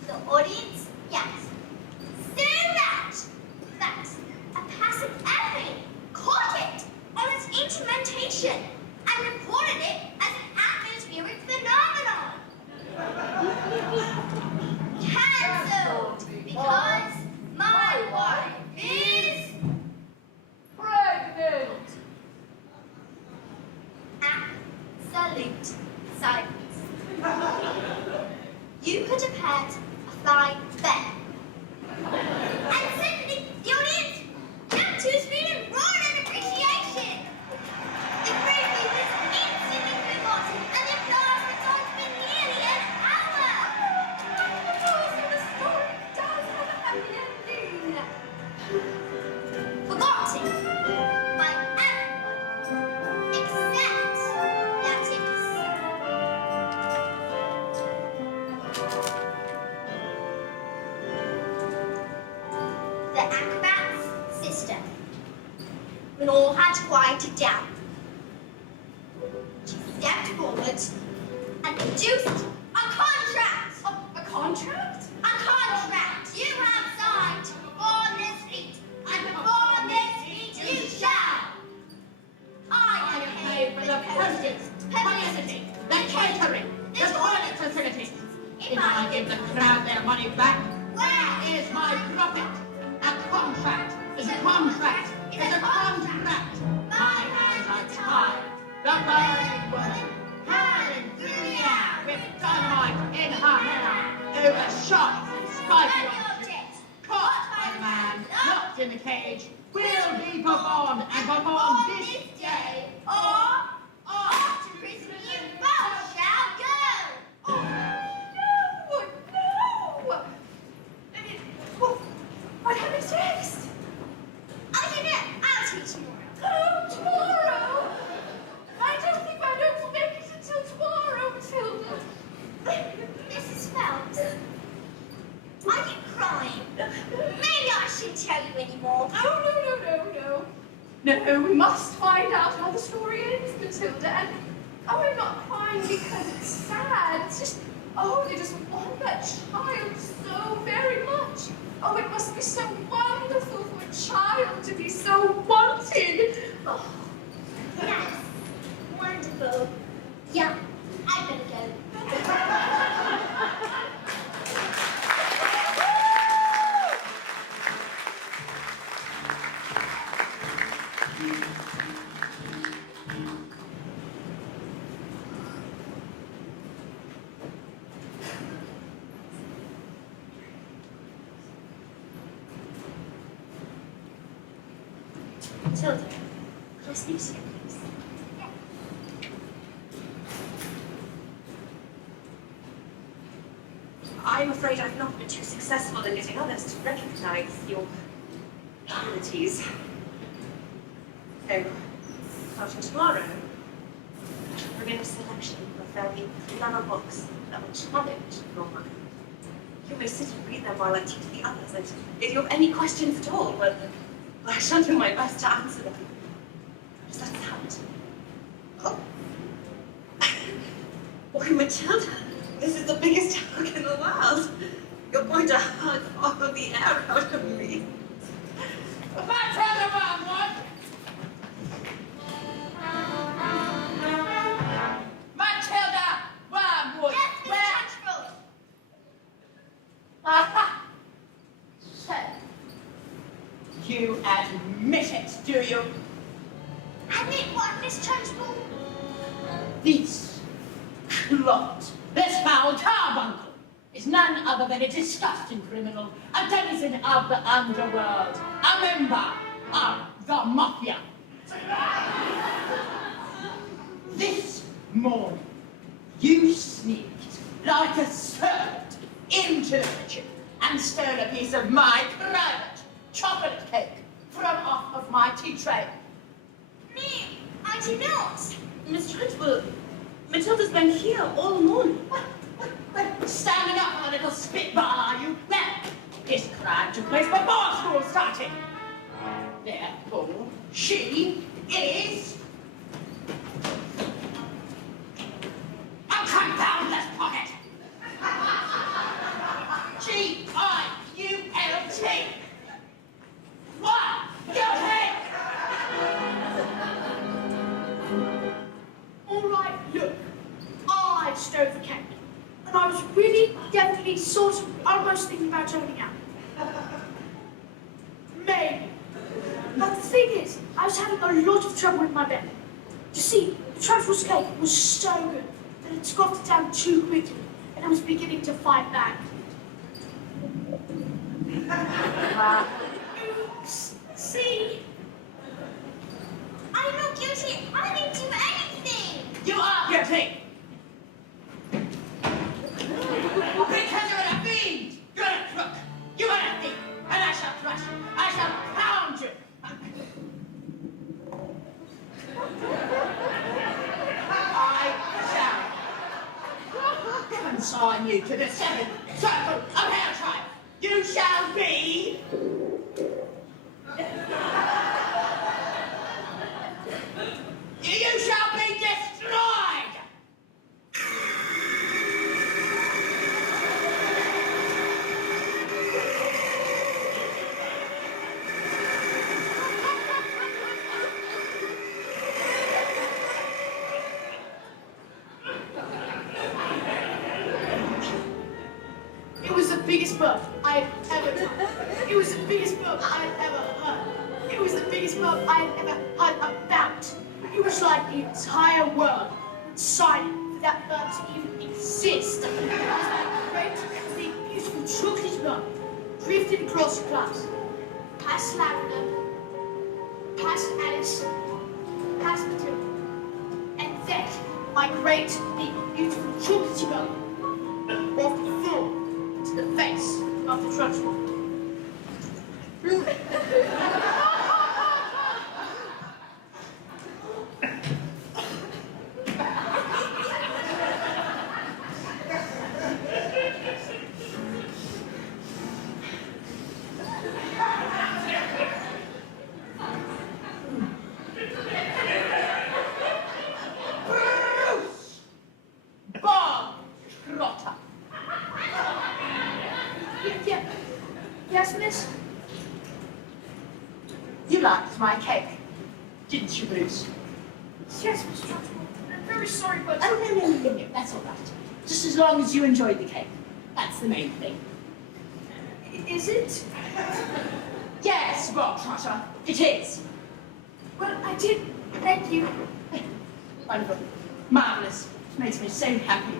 The audience, yes. So that a passive enemy caught it on its instrumentation and reported it as an atmospheric phenomenon. Cancelled because my wife is Pregnant! absolute silence. You could have had a flying bear. And suddenly, the audience jumped to his feet and roared in appreciation. The great news was instantly forgotten, and the applause went on for nearly an hour. Oh, so the story does have a happy ending. Forgotten by everyone, except that it's the acrobat's sister. When all had quieted down, she stepped forward and produced a contract. A contract? A contract you have signed to perform this feat, and perform this feat you shall. I I have paid for the postage, publicity, the catering, the toilet facilities. If I give the crowd their money back, where is my profit? A contract is a contract is a contract. My hands are tied. The burning woman hurling through the air with dynamite in her hair over sharks and spiky objects. Caught by a man, locked in a cage, will be performed and performed this day. or to prison you both shall go. Oh, no! No! I mean, what happens next? I don't know. I'll tell you tomorrow. Oh, tomorrow! I don't think my notes will make it until tomorrow, Matilda. Mrs. Phelps, are you crying? Maybe I shouldn't tell you anymore. Oh, no, we must find out how the story ends, Matilda. And, oh, I'm not crying because it's sad. It's just, oh, they just want that child so very much. Oh, it must be so wonderful for a child to be so wanted. Oh, Yes, wonderful. Yeah, I better go. Matilda, could I speak to you, please? I'm afraid I've not been too successful in getting others to recognize your abilities. So, starting tomorrow, we're in a selection of very clever books that will challenge your mind. You may sit and read them while I teach the others, and if you have any questions at all, well, I shall do my best to answer them. Does that sound? Oh. Why, Matilda, this is the biggest hug in the world. You're going to hug all of the air out of me. Matilda Wormwood! Matilda Wormwood! Yes, Miss Trunchbull. Aha! So, you admit it, do you? Admit what, Miss Trunchbull? This clot, this foul carbuncle, is none other than a disgusting criminal, a denizen of the underworld, a member of the mafia. This morning, you sneaked like a serpent into the kitchen and stole a piece of my private chocolate cake from off of my tea tray. Me, I did not. Miss Trunchbull, Matilda's been here all morning. Standing up on a little spitball, are you? Well, this crime took place before school started. Therefore, she is a confoundless pocket. G-I-U-L-T. What? Guilty! All right, look, I stole the cake, and I was really, definitely, sort of, almost thinking about turning out. Maybe. But the thing is, I was having a lot of trouble with my belly. You see, the Trunchbull's cake was so good that it scoffed it down too quickly, and I was beginning to fight back. Oops, see? I'm not guilty. I didn't do anything. You are guilty! Because you're a fiend! You're a crook! You are a thief! And I shall crush you! I shall pound you! I shall consign you to the seventh circle of hell trial! You shall be... You shall be destroyed! It was the biggest burp I've ever done. It was the biggest burp I've ever heard. It was the biggest burp I've ever heard about. It was like the entire world would sign for that burp to even exist. It was like great, big, beautiful chocolate burp drifted across the class. Past Lavender, past Alice, past Matilda. And then my great, big, beautiful chocolate burp off the floor to the face of the Trunchbull. Bruce! Bob Trotter! Yeah. Yes, miss? You liked my cake, didn't you, Bruce? Yes, Miss Trunchbull. I'm very sorry, but... Oh, no, that's all right. Just as long as you enjoyed the cake. That's the main thing. Is it? Yes, Bob Trotter, it is. Well, I did. Thank you. Wonderful. Marvellous. Makes me so happy.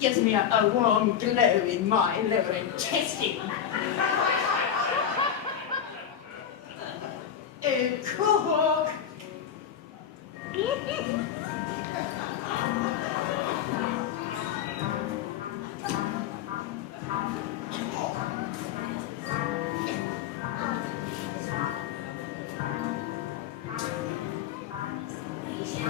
Gives me a warm glow in my lower intestine. Of course. What's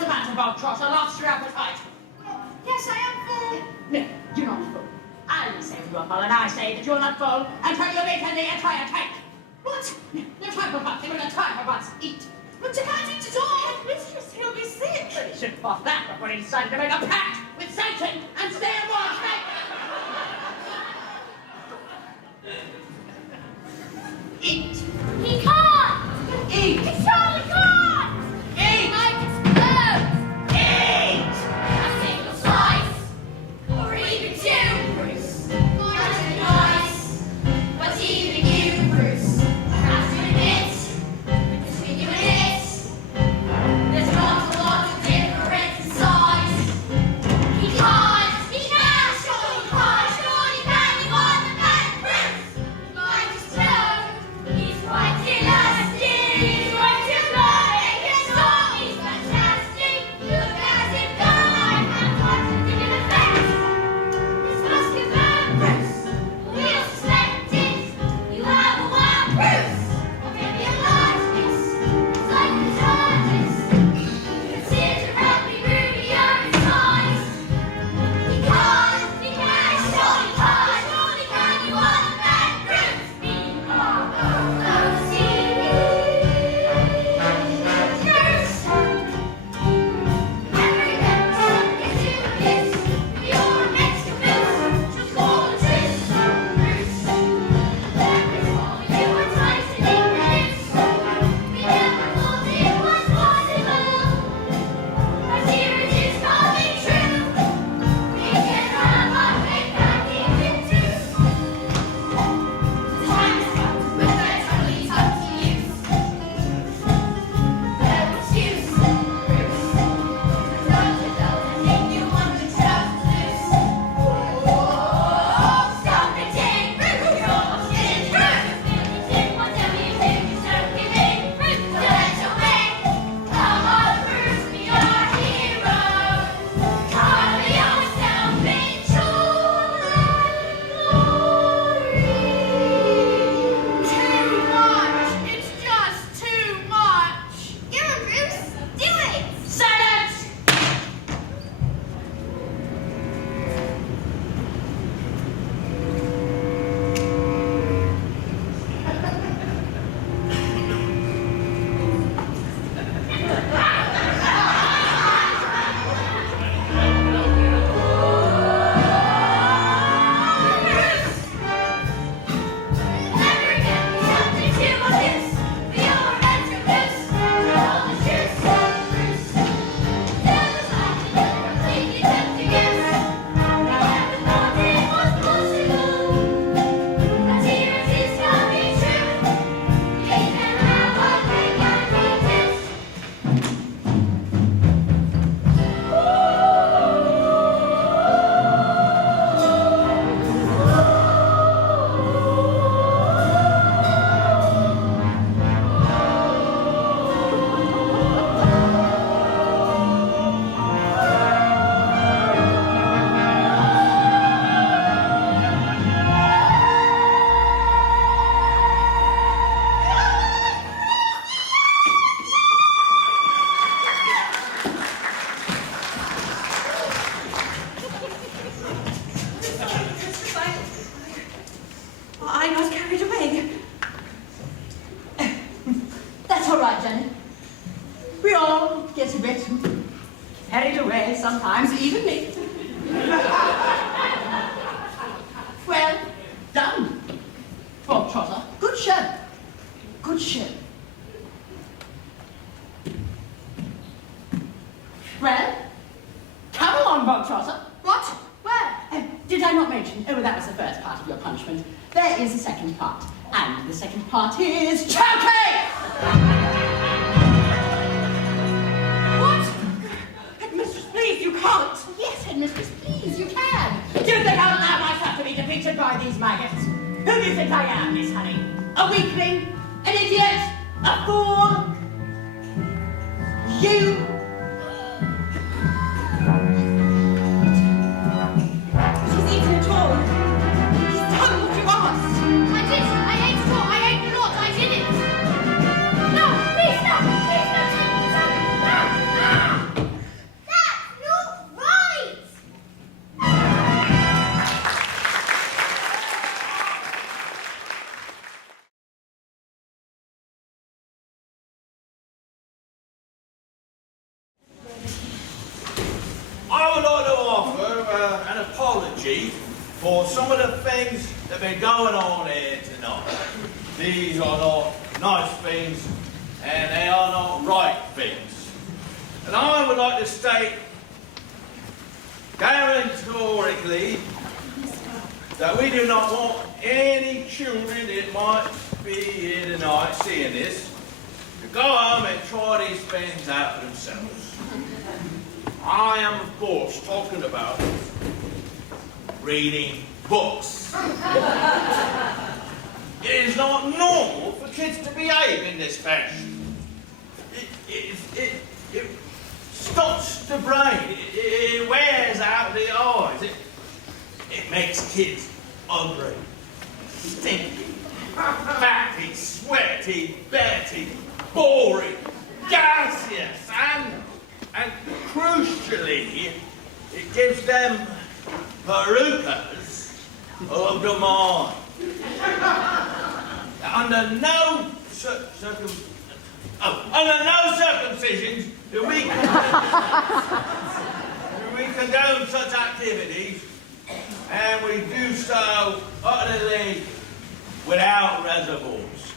the matter, Bob Trotter? Lost your appetite? Yes, I am full. No, you're not full. I say you are full, and I say that you're not full until you've eaten the entire tank. What? No time for fussing, we're no time for us. Eat. But you can't eat it all. Mistress, he'll be sick. But he should fuss that before he decided to make a pact with Satan and stay a more cake. Eat. He can't! Eat. He surely can't! Eat. Life explodes! Eat. A single slice, or even two, Bruce. Not too nice, but even you, Bruce, have to admit, between you and it, there's not a lot of difference in size. He can't, surely he can't, you want the man, Bruce. Life explodes, he's quite elastic, he's quite too good, he's fantastic. Look at him go, and what did it affect? This must be bad, Bruce. We'll suspect it. You have a wild Bruce, or maybe a largeness. It's like the TARDIS. Consider happy Ruby on his eyes. He can't, surely can, you want the man, Bruce. We are I got carried away. That's all right, Jenny. We all get a bit carried away sometimes, even me. Well done, Bob Trotter. Good show. Good show. Well, come along, Bob Trotter. What? Where? Did I not mention? Oh, that was the first part of your punishment. There is a second part. And the second part is choking! What? Headmistress, please, you can't. Yes, Headmistress, please, you can. Do you think I'll allow myself to be defeated by these maggots? Who do you think I am, Miss Honey? A weakling? You. He's eaten it all. He's done what you asked. I ate it all. I ate the lot. I did it. No, please no. Please no. Take me something. No. No. That's not right! I would like to offer an apology for some of the things that have been going on here tonight. These are not nice things, and they are not right things. And I would like to state categorically that we do not want any children that might be here tonight seeing this to go home and try these things out for themselves. I am, of course, talking about reading books. It is not normal for kids to behave in this fashion. It stops the brain. It wears out the eyes. It makes kids ugly, stinky, fatty, sweaty, dirty, boring, gaseous, and crucially, it gives them perukas of the mind. Under no circumcisions do we condone such activities, and we do so utterly without reservoirs.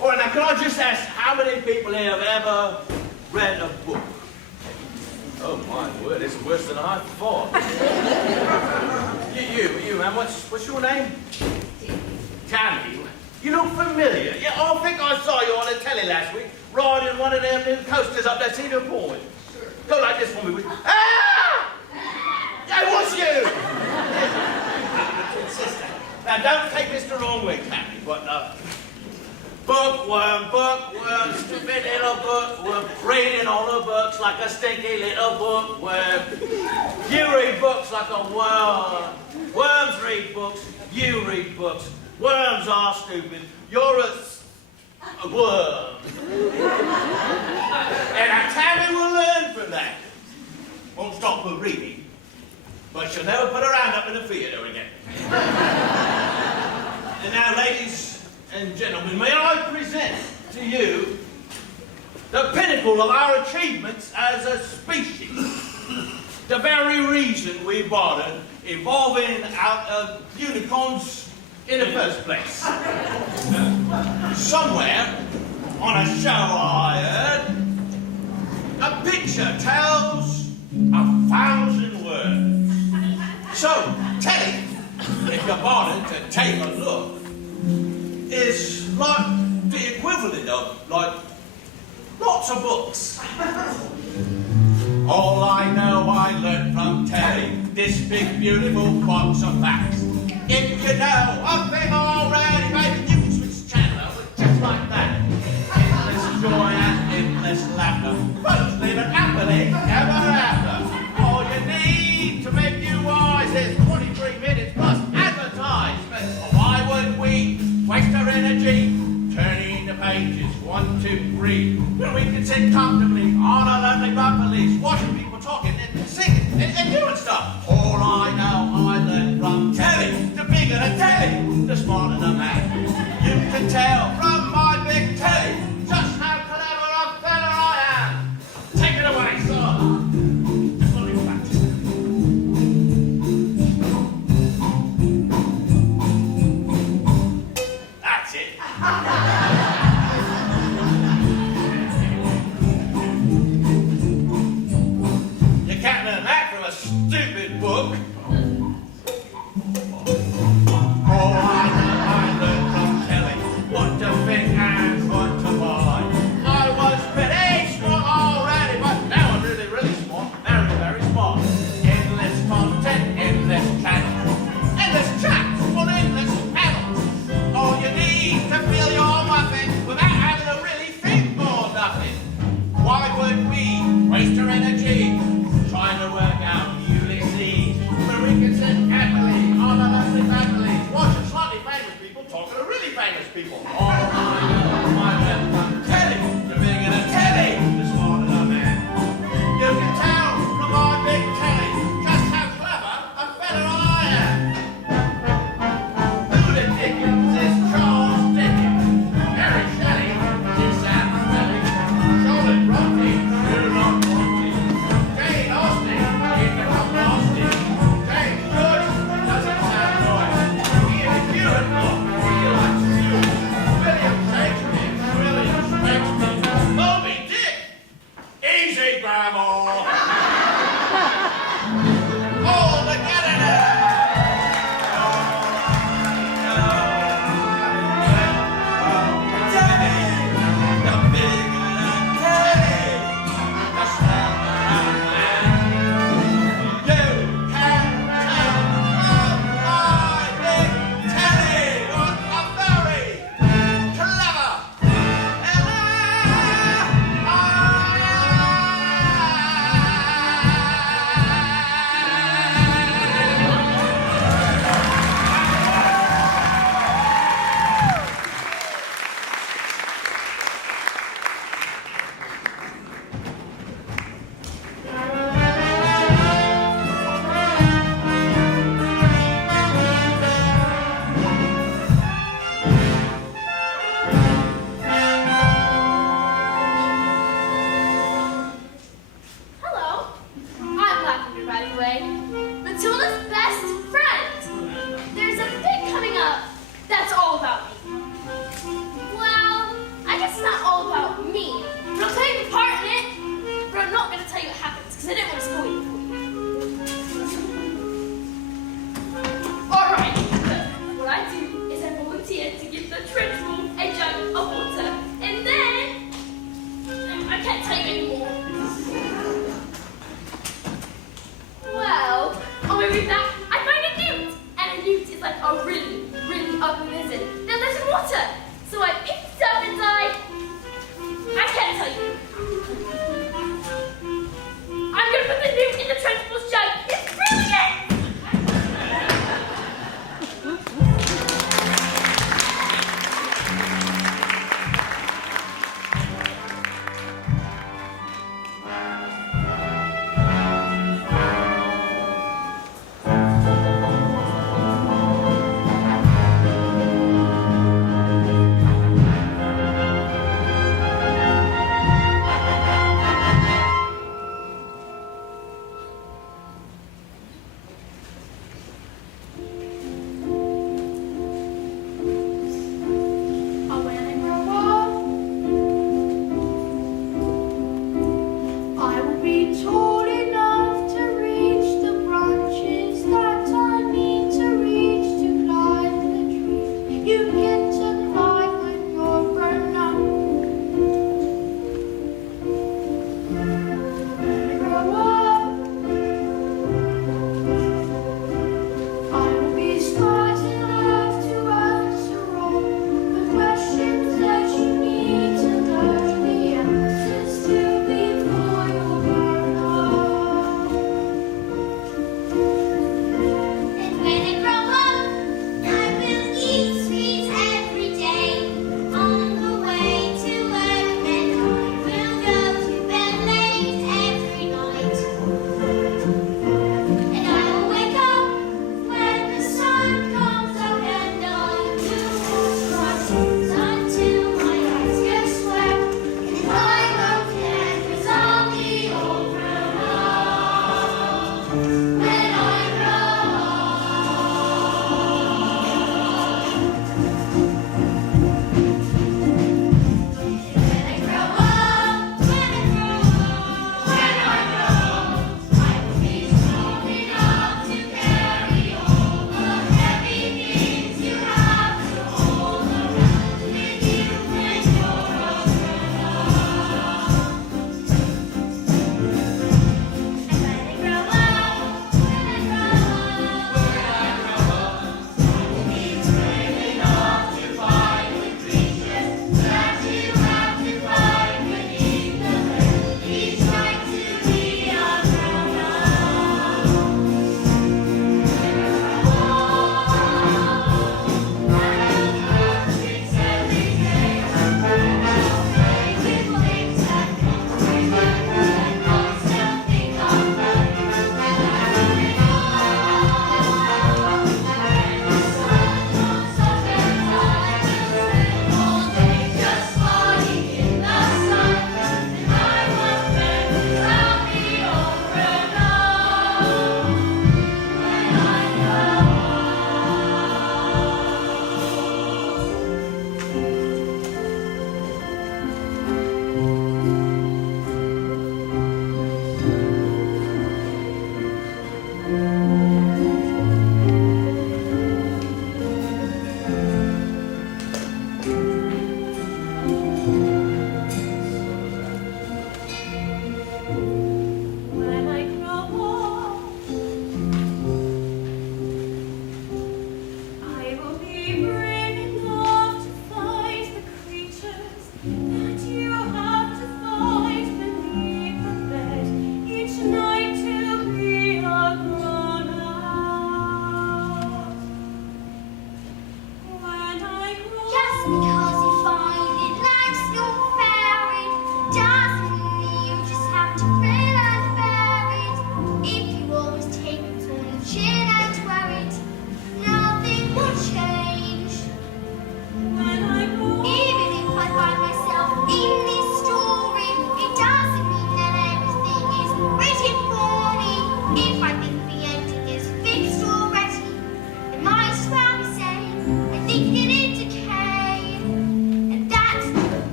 All right, now can I just ask how many people here have ever read a book? Oh my word, it's worse than I thought. you man, what's your name? Tammy. You look familiar. Yeah, I think I saw you on the telly last week riding one of them new coasters up that Cedar Point. Go like this for me, would you? Ah! That was you! Sister. Now don't take this the wrong way, Tammy, but bookworm, stupid little bookworm, reading all the books like a stinky little bookworm. You read books like a worm. Worms read books, you read books. Worms are stupid. You're a worm. And Tammy will learn from that. Won't stop her reading, but she'll never put her hand up in the theatre again. And now, ladies and gentlemen, may I present to you the pinnacle of our achievements as a species. The very reason we bothered evolving out of unicorns in the first place. Somewhere on a show I heard, a picture tells 1,000 words. So, telly, if you're bothered to take a look, is like the equivalent of, like, lots of books. All I know I learned from telly, this big beautiful box of facts. If you know a thing already, baby, you can switch channel over just like that. Endless joy and endless laughter. Folks living happily ever after. All you need to make you wise is 23 minutes plus advertisement. Why would we waste our energy turning the pages 1, 2, 3 when we can sit comfortably on a lovely buffaloes, watching people talking and singing and doing stuff? All I know I learned from telly. The bigger the telly, the smarter the man. You can tell from my big telly just how clever a fella I am. Take it away, sir. Just let me practice. That's it. You can't learn that from a stupid book. All I learned from telly what to think and what to buy. I was pretty smart already, but now I'm really, really smart. Very, very smart. Endless content, endless channels. Endless chats on endless panels. All you need to fill your mind famous people. All my telly. You're being in a telly this morning, old man. You can tell from my big telly just how clever a fella I am. Who the Dickens is Charles Dickens? Mary Shelley is Sam Shelley. Charlotte Bronte, you're not Bronte. Jane Austen, you're not Austen. James Joyce doesn't sound right. Ian Hewitt, you like Stewart. William Shakespeare. Moby Dick. Easy, Grandma. All together now. Hello. I'm Lavender, by the way. Matilda's best friend. There's a bit coming up that's all about me. Well, I guess it's not all about me, but I'll tell you the part in it, but I'm not going to tell you what happens, because I didn't want to spoil it for you. Alright, what I do is I volunteer to give the trench roll a jug of water, and then I can't tell you anymore. Well, on my way back, I find a newt, and a newt is like a really, really ugly lizard that lives in water. So I pick it up and I can't tell you. I'm gonna put the newt in the trenchball's jug. It's brilliant!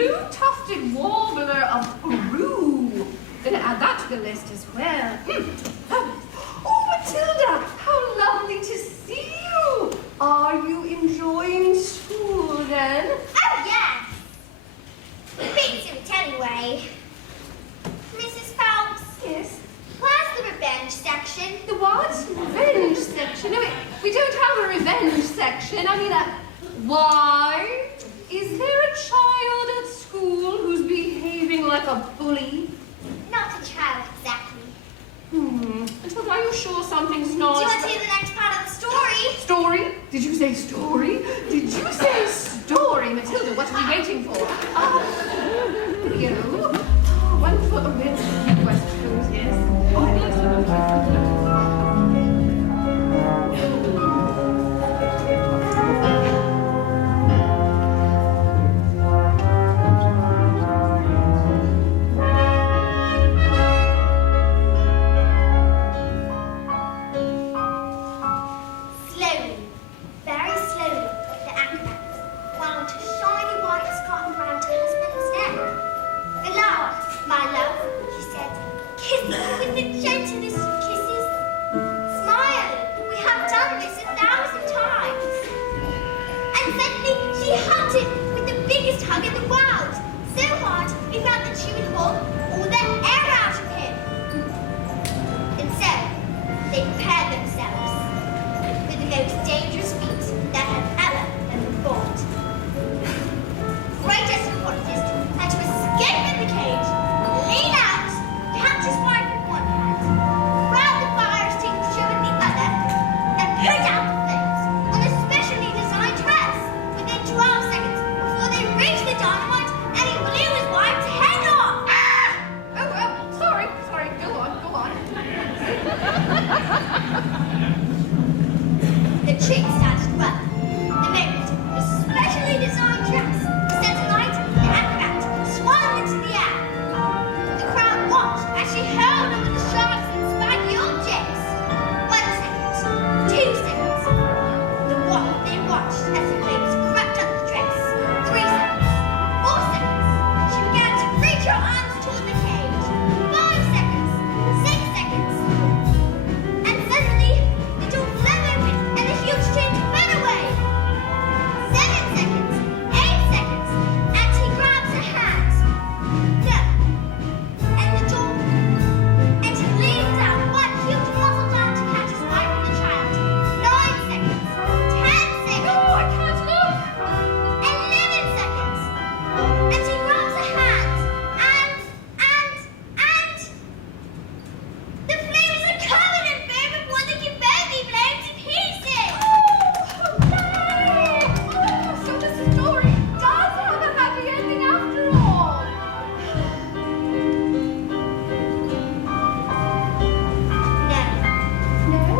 blue-tufted warbler of Peru. Gonna add that to the list as well. Oh, Matilda, how lovely to see you. Are you enjoying school then? Oh, yes. Beats it anyway. Mrs. Phelps, Yes. where's the revenge section? The what? Revenge section? No, we don't have a revenge section. I mean, why? Is there a child at school who's behaving like a bully? Not a child, exactly. Matilda, are you sure something's Do not... you want to hear the next part of the story? Story? Did you say story? Did you say story? Matilda, what are we waiting for? You. One for the win. Questions, yes. Oh, yes. Slowly, very slowly, the acrobat wound a shiny white scarf around her husband's neck. "Beloved, my love," he said, "kiss me with the gentlest kisses. Smile, we have done this 1,000 times." And suddenly she hugged him with the biggest hug in the world, so hard he felt that she would hold all the air out of him. And so they prepared themselves for the most dangerous feat that had ever been performed. Greatest apologist had to escape in the cage, lean out, catch his wife with one hand, grab the fire extinguisher with the other, and put out the flames on a specially designed dress within 12 seconds before they reached the dynamite and he blew his wife's head off. Oh, sorry. Go on. The trick started well. The moment the specially designed dress was set alight, the acrobat swung into the air. The crowd watched as she hurled over the sharks and spaggy objects. 1 second, 2 seconds. They watched as the flames crept up the dress. 3 seconds, 4 seconds. She began to reach her arms toward the cage. 5 seconds, 6 seconds. And suddenly, the door flung open and the huge chain fell away. 7 seconds, 8 seconds, and he grabs her hand. No. And the door, and he leaned down, one huge muscle down to catch his wife and the child. 9 seconds, 10 seconds. Oh, I can't look. 11 seconds. And he grabs her hand. And the flames are covered in foam before they can both be blown to pieces. So the story does have a happy ending after all. No. No?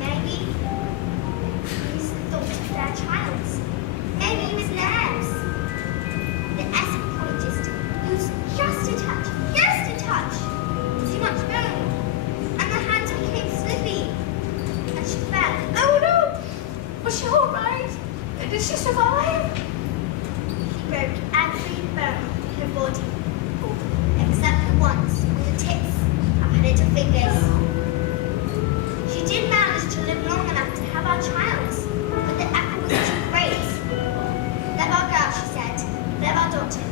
Maybe he's the thought of their child. Maybe he was nerves. The anthropologist used just a touch. Too much room. And the hand became slippy. And she fell. Oh no! Was she all right? Did she survive? She broke every bone in her body. Except the ones on the tips of her little fingers. She did manage to live long enough to have our child, but the effort was too great. Love our girl, she said. Love our daughter.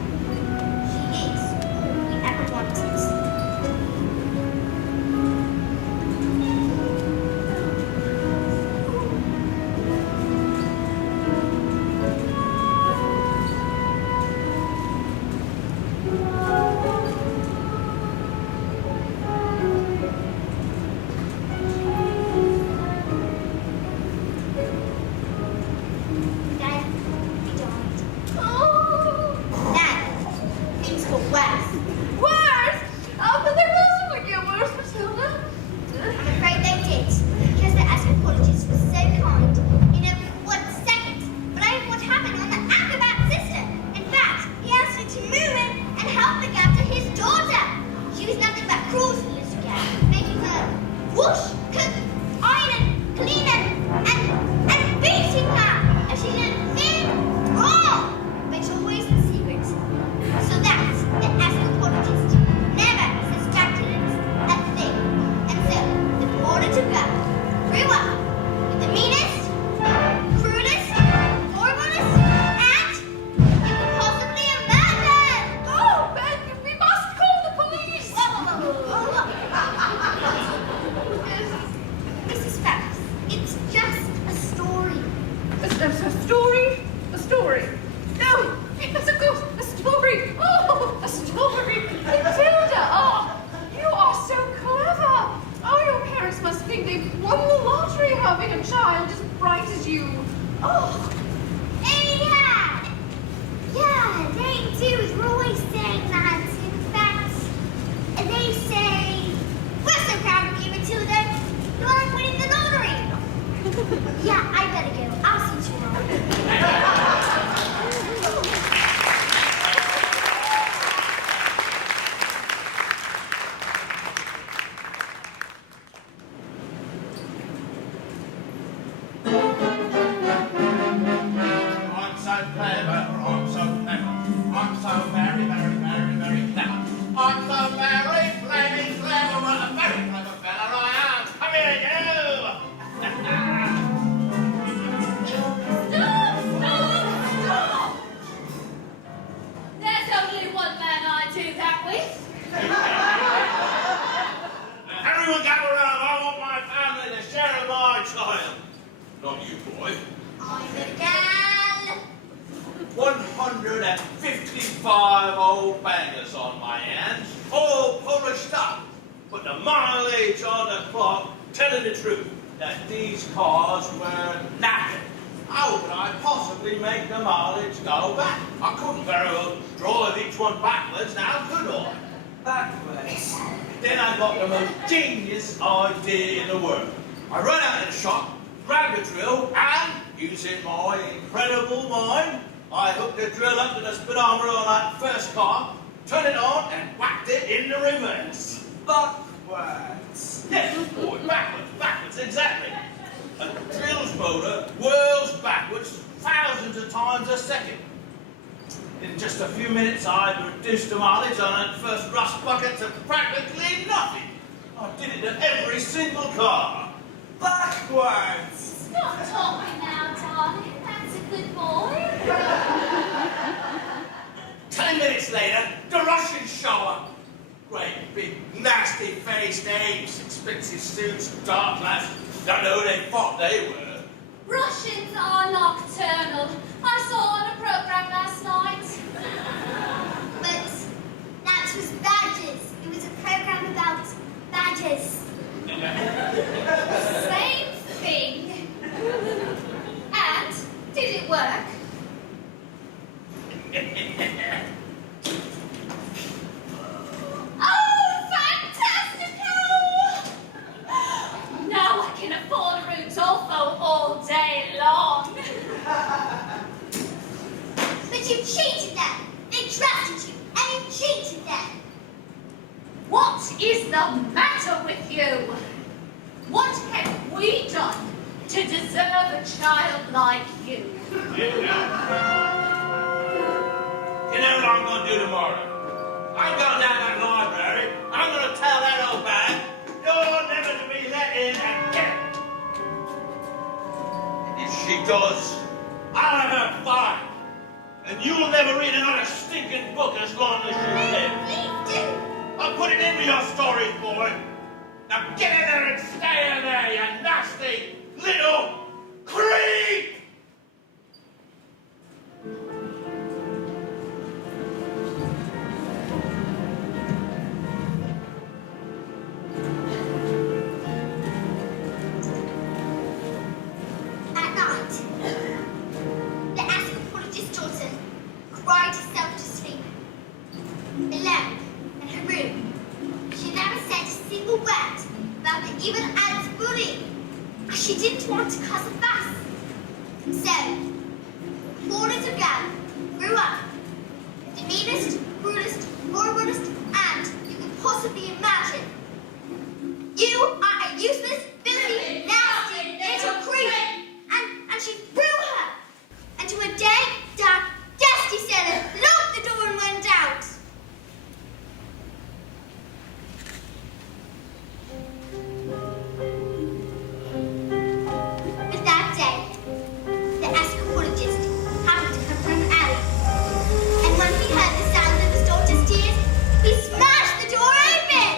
She is all we ever wanted. having a child as bright as you. Oh, Yeah, they do. They're always saying that. In fact, they say, we're so proud of you, Matilda. You're like winning the lottery. Yeah, I better go. I'll see you tomorrow. I'm so clever, I'm so clever. I'm so very, very, very, very clever. I'm so very flaming clever, what a very clever fella I am. Come here, you! Stop! There's only one man I do that with. Everyone gather around, I want my family to share my child. Not you, boy. I'm a gal. 155 old bangers on my hands, all polished up, but the mileage on the clock telling the truth that these cars were knackered. How could I possibly make the mileage go back? I couldn't very well drive each one backwards now, could I? Backwards. Then I got the most genius idea in the world. I ran out of the shop, grabbed a drill, and, using my incredible mind, I hooked the drill up to the speedometer on that first car, turned it on, and whacked it in the reverse. Backwards. Yes, boy, backwards, exactly. A drill's motor whirls backwards thousands of times a second. In just a few minutes, I'd reduced the mileage on that first rust bucket to practically nothing. I did it to every single car. Backwards. Stop talking now, darling. That's a good boy. 10 minutes later, the Russians show up. Great big nasty-faced apes, expensive suits, dark glasses. Don't know who they thought they were. Russians are nocturnal. I saw on a program last night. But that was badges. It was a program about badges. Same thing. And did it work? Oh, fantastical! Now I can afford a route all day long. But you cheated them. They trusted you, and you cheated them. What is the matter with you? What have we done to deserve a child like you? You know what I'm going to do tomorrow? I'm going down that library. I'm going to tell that old bag, you're never to be let in again. And if she does, I'll have her fired. And you'll never read another stinking book as long as you live. Please do. I'll put it into your stories, boy. Now get in there and stay in there, you nasty little creep! At night, the anthropologist's daughter cried herself to sleep. Alone in her room, she never said a single word about the evil ants bullying, as she didn't want to cause a fuss. So, poor little girl grew up the meanest, rudest, horriblest ant you could possibly imagine. You are a useless, filthy, nasty little creep! And she threw her into a dank, dark, dusty cellar, locked the door and went out. But that day, the anthropologist happened to come from an alley. And when he heard the sound of his daughter's tears, he smashed the door open!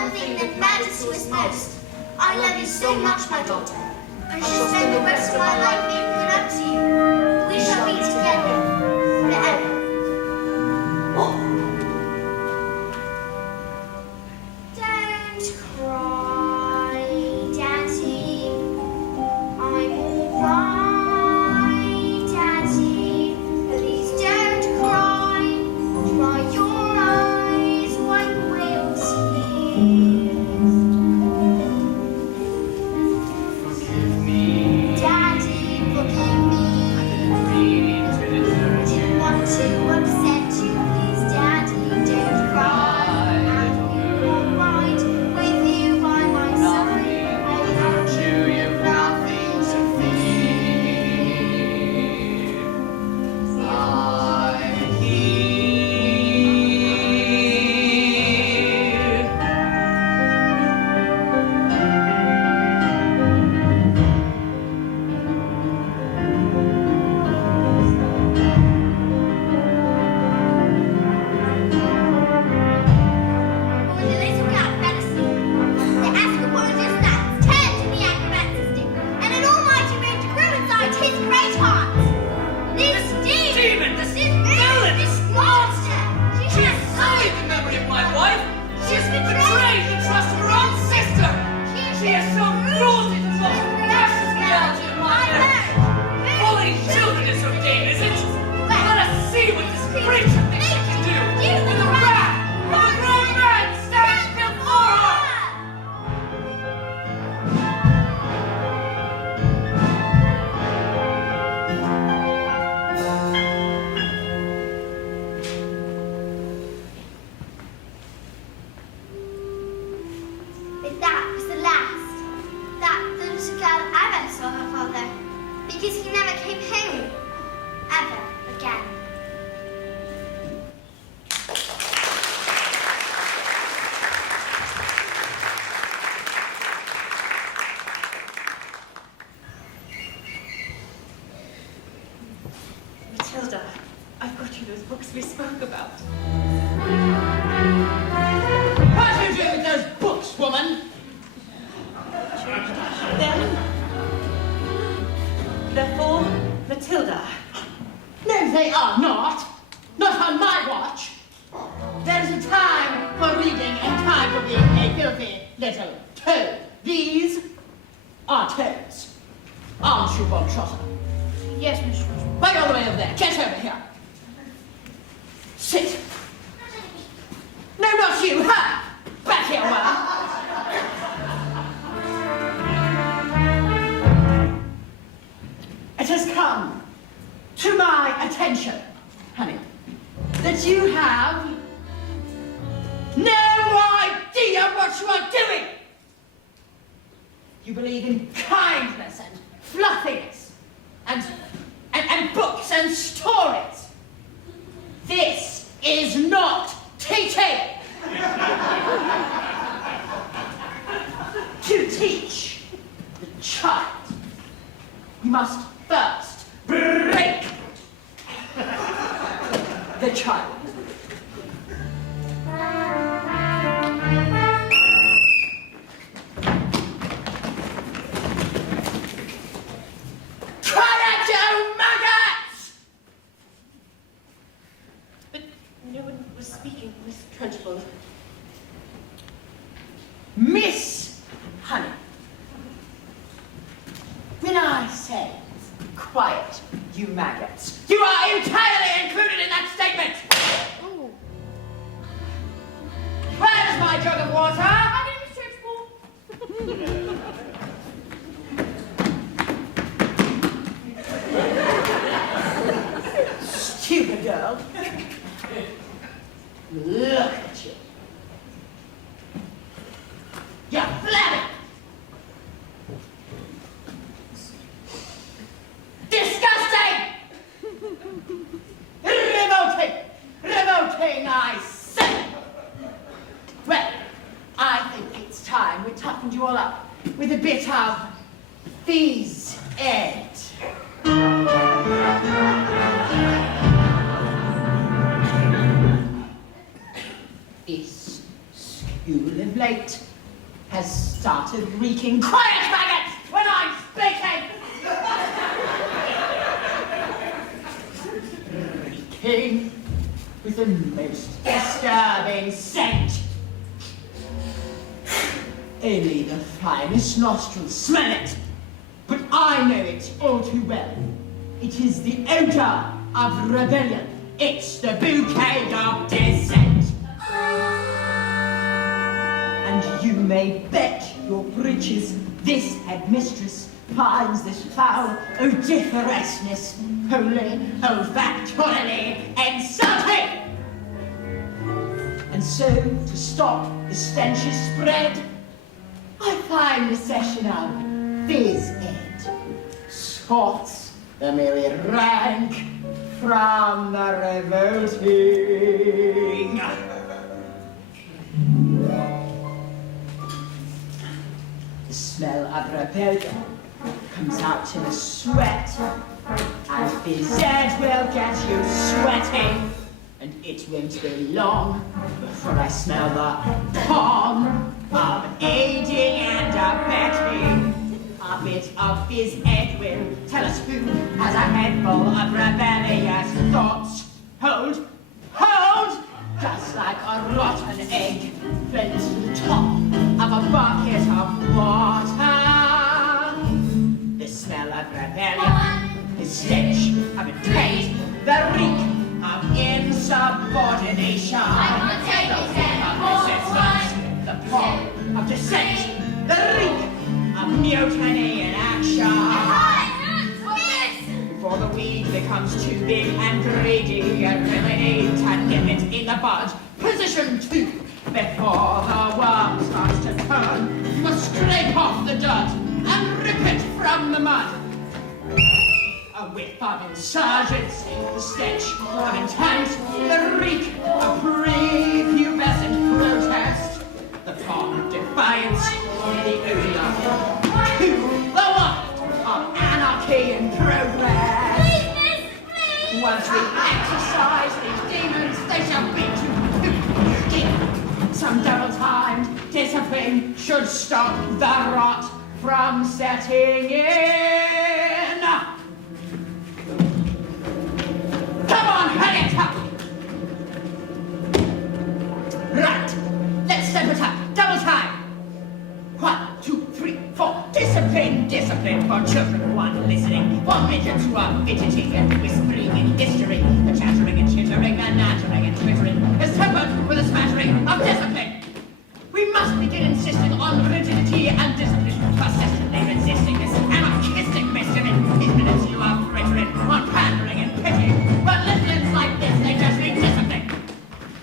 one thing that matters to us most. I love you so much, my daughter. I shall spend the rest of my life making it up to you. We shall be together forever. Don't cry, Daddy. I'm all right, Daddy. Please don't cry. Dry your eyes, wipe away your tears. Forgive me. Daddy, forgive me. Really didn't hurt you. Didn't want to upset you, please, Daddy. Don't cry. I'll be all right with you by my side. Without you, you've nothing to fear. I'm here. When the little black fella sleep, the anthropologist nuts turned to the acrobatic stick, and an almighty rage grew inside his great heart. This demon, this villain, this monster, She has sullied the memory of my wife. She has betrayed the trust of her own sister. She has shown cruelty to the most precious reality of my marriage. Holding children is her game, is it? Let us see what this creature thinks she can do. With the wrath of a grown man stands before her. But that was the last that the little girl ever saw her father, because he never came home ever again. Matilda, I've got you those books we spoke about. What do you do with those books, woman? They're for Matilda. No, they are not. Not on my watch. There's a time for reading and time for being a filthy little toad. These are toads. Aren't you, Bob Trotter? Yes, Miss Trotter. Right all the way over there. Get over here. Sit. No, not you. Her. Back here, well. It has come to my attention, honey, that you have no idea what you are doing. You believe in kindness and fluffiness and books and stories. This is not teaching. To teach the child, you must first break the child. Try it, you maggots! But no one was speaking, Miss Trunchbull. Miss Honey, when I say quiet, you maggots, you are entirely included in that statement. Where's my jug of water? My name is Trunchbull. Stupid girl. Look at you. You're flabby. Disgusting. Revolting. Revolting, I say. Well, I think it's time we toughened you all up with a bit of these eggs. who live late, has started reeking. Quiet, maggots, when I'm speaking! Reeking with the most disturbing scent. Only the finest nostrils smell it, but I know it all too well. It is the odor of rebellion. It's the bouquet of dissent. And you may bet your breeches this headmistress finds this foul odoriferousness wholly, olfactorily insulting. And so, to stop the stench's spread, I find a session of phys ed sorts the merry rank from the revolting. The smell of rebellion comes out in a sweat, and phys ed will get you sweating, and it won't be long before I smell the palm of aiding and abetting. A bit of phys ed will tell us who has a head full of rebellious thoughts. Hold, hold! Just like a rotten egg fell to the top of a bucket of water. The smell of rebellion, the stench of intent, the reek of insubordination, the reek of resistance, the pomp of dissent, the reek of mutiny in action. Before the weed becomes too big and greedy, you really need to nip it in the bud. Position 2. Before the worm starts to turn, you must scrape off the dirt and rip it from the mud. A whiff of insurgency, the stench of intent, the reek of prepubescent protest, the form of defiance, the odor of coup, the waft of anarchy and progress. Once we exercise these demons, they shall be to some double-timed discipline should stop the rot from setting in. Come on, hurry it up! Right, let's step it up, double time. 1, 2, 3, 4. Discipline, discipline for children who aren't listening, for midgets who are fidgeting and whispering in history, the chattering and chittering, the nattering and twittering is tempered with a smattering of discipline. We must begin insisting on rigidity and discipline, persistently resisting this anarchistic misgiving. These minutes you are frittering on pandering and pitying, but little like this, they just need discipline.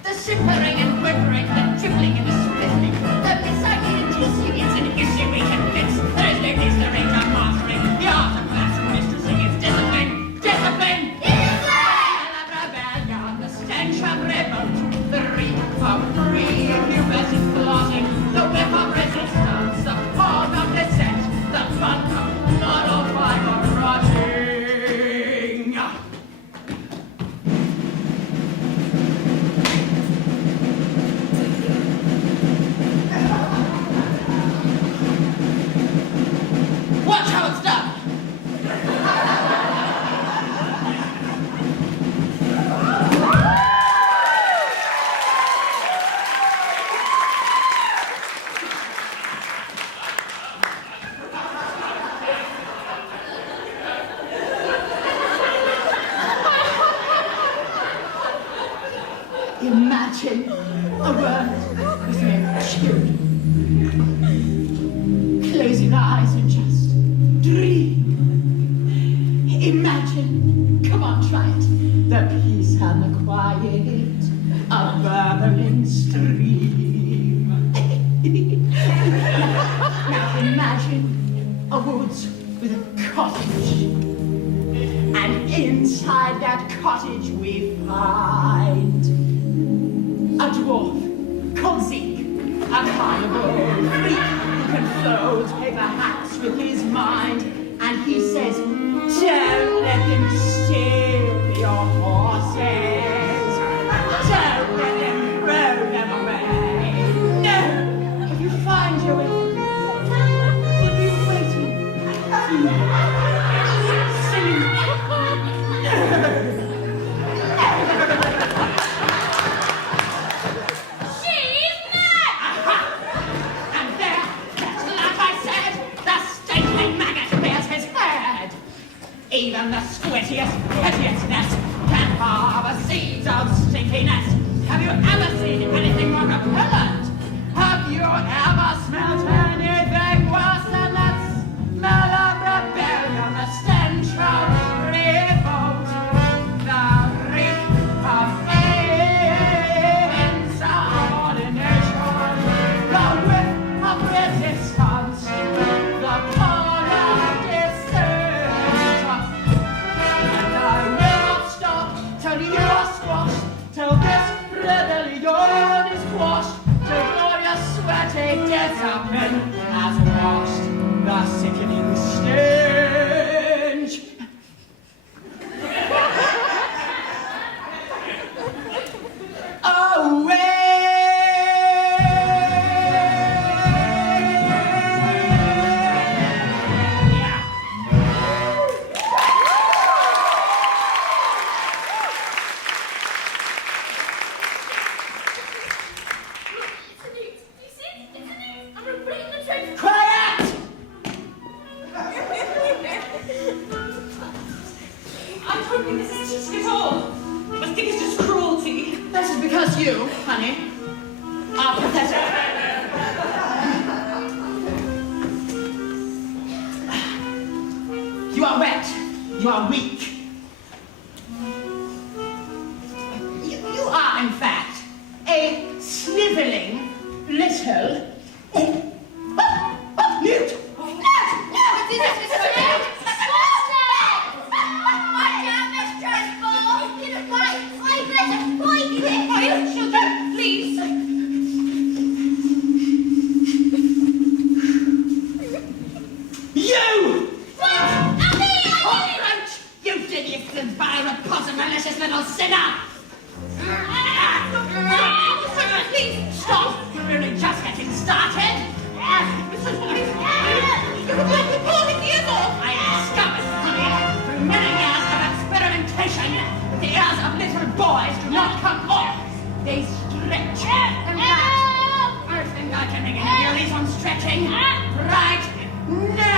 The simpering and whimpering, the dribbling and the splitting, the misguided and teasing is an issue we can fix. There is no history to mastering the art of classical mistressing. It's discipline, discipline, discipline! The rebellion, the stench of revolt, the reek of prepubescent plotting, the whip of resistance, the fog of dissent, the funk of moral fiber rotting. Watch how it's done! Imagine a world with no children. Close your eyes and just dream. Imagine, come on, try it, the peace and the quiet of bubbling stream. Now imagine a woods with a cottage, and inside that cottage we find a dwarf called Zeke, a carnival freak who can fold paper hats with his mind, and he says, don't let them steal your horses, don't let them throw them away, no! even the squittiest, pettiest nest can harbor seeds of stinkiness. Have you ever seen anything more repellent? Have you ever smelled anything worse than that smell of rebellion, the stench of revolt, the reek of insubordination, the whiff of resistance, the pull of dissent? And I will not stop till you are squashed, till this rebellion is quashed, till glorious sweaty discipline has washed the sickening stench. Away! Quiet! I don't think this is teaching at all. I think it's just cruelty. This is because you, honey, are pathetic. You are wet. You are weak. You are, in fact, a sniveling little... Newt! Please. You! Cockroach! You hideous, vile, repulsive, malicious little sinner! Please stop! We're really just getting started. I am discovered, honey, through many years of experimentation, that the ears of little boys do not come off. They stretch. In fact, I think I can make any of these on stretching right now.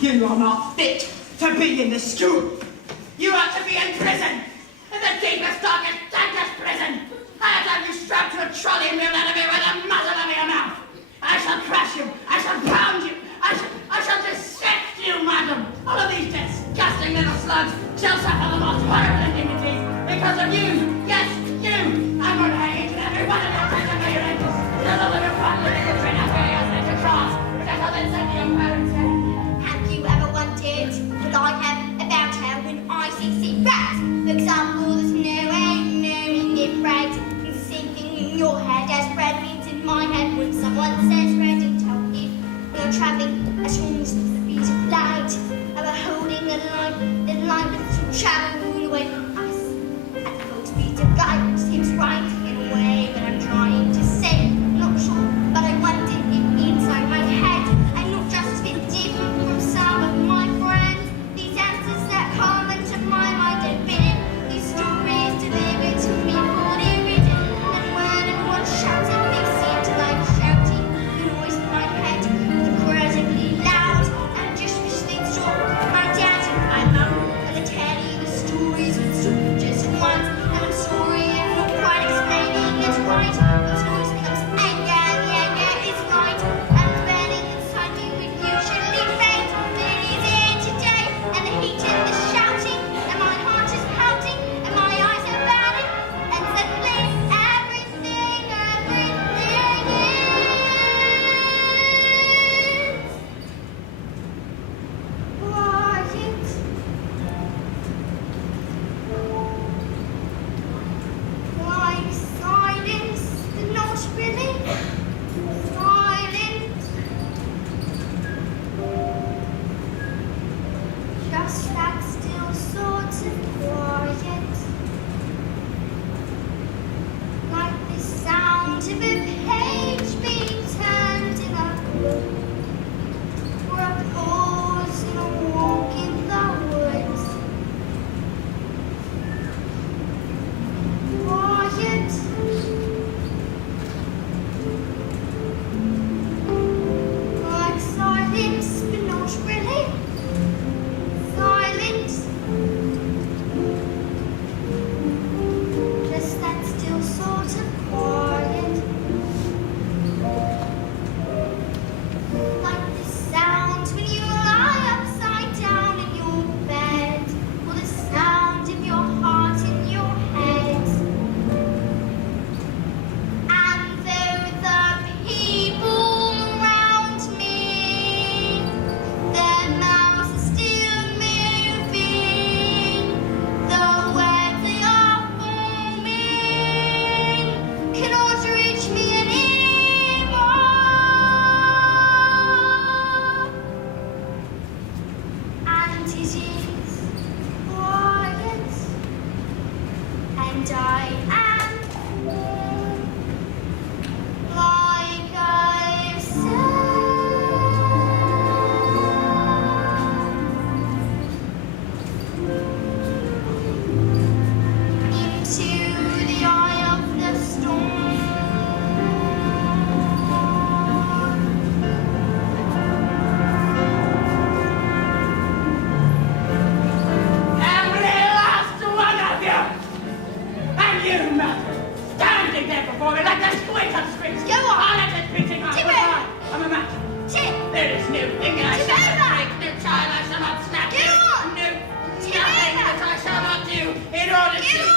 You are not fit to be in the school. You are to be in prison, in the deepest, darkest, dankest prison. I have had you strapped to a trolley wheel enemy with a muzzle over your mouth. I shall crush you. I shall pound you. I shall dissect you, madam. All of these disgusting little slugs shall suffer the most horrible indignities because of you. Yes, you. I'm going to hang each and every one of your perseverance. Till the little one living the train of your ears to cross, which I shall then send to your parents. Have you ever wondered what I have about her when I see rats? For example, there's no different. It's the same thing in your head as red means in my head. When someone says red, you tell me you're traveling as long as the speed of light. I'm holding the line that's to travel away from us. At the full speed of light, which seems right in a way, but I'm trying to say, not sure, but I wonder if inside my head, I'm not just a bit different from some of my friends. These answers that come into my mind are written, these stories delivered to me fully written. And when everyone's shouting, they seem to like shouting. The noise in my head is incredibly loud, and I just wish they'd stop. My dad and my mum and they tell you the stories would stop just once. And I'm sorry, I'm not quite explaining it right. Those noise becomes anger, the anger is right. And the burning inside me would usually fade. But it is here today, and the heat and the shouting, and my heart is pounding, and my eyes are burning, and suddenly everything is quiet. Like silence, but not really. Silent. Just that still sort of quiet. the page being turned in a book, or a pause in a walk in the woods. Quiet. Like silence, but not really. Silence. Just that still sort of quiet. Like the sound when you lie upside down in your bed, or the sound of your heart in your head. And though the people around me, their mouths are still moving, the words they are forming cannot reach me anymore. And it is quiet, and I am like I've said into the eye of the storm. Every last one of you! And you, Mother, standing there before me like a squint on springs. Go on. I'm a beating heart. Timmy. I'm a match. Tip. There is no thing I shall Timmy. not break, no child I shall not snatch. Get on. No, Timmy. nothing that I shall not do in order Get to...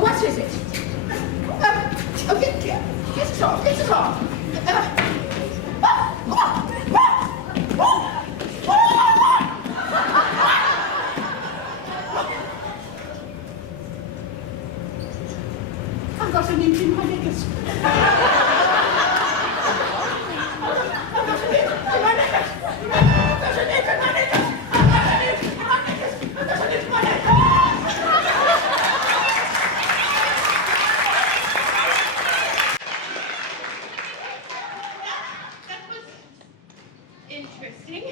What is it? Okay, get it off, get it off. I've got a newt in my knickers. I've got a newt in my knickers. I've got a newt in my knickers. I've got a newt in my knickers. I've got a newt in my knickers. That was interesting.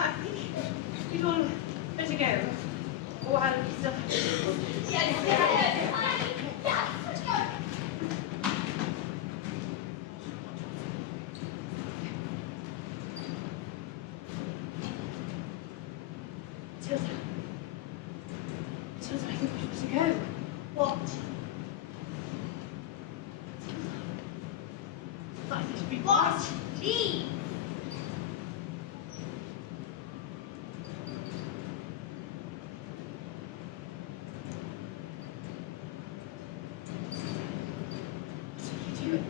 I think we'd all better go. While we still... Matilda, I think we should go. What? I think it'd be What? Leave. do it.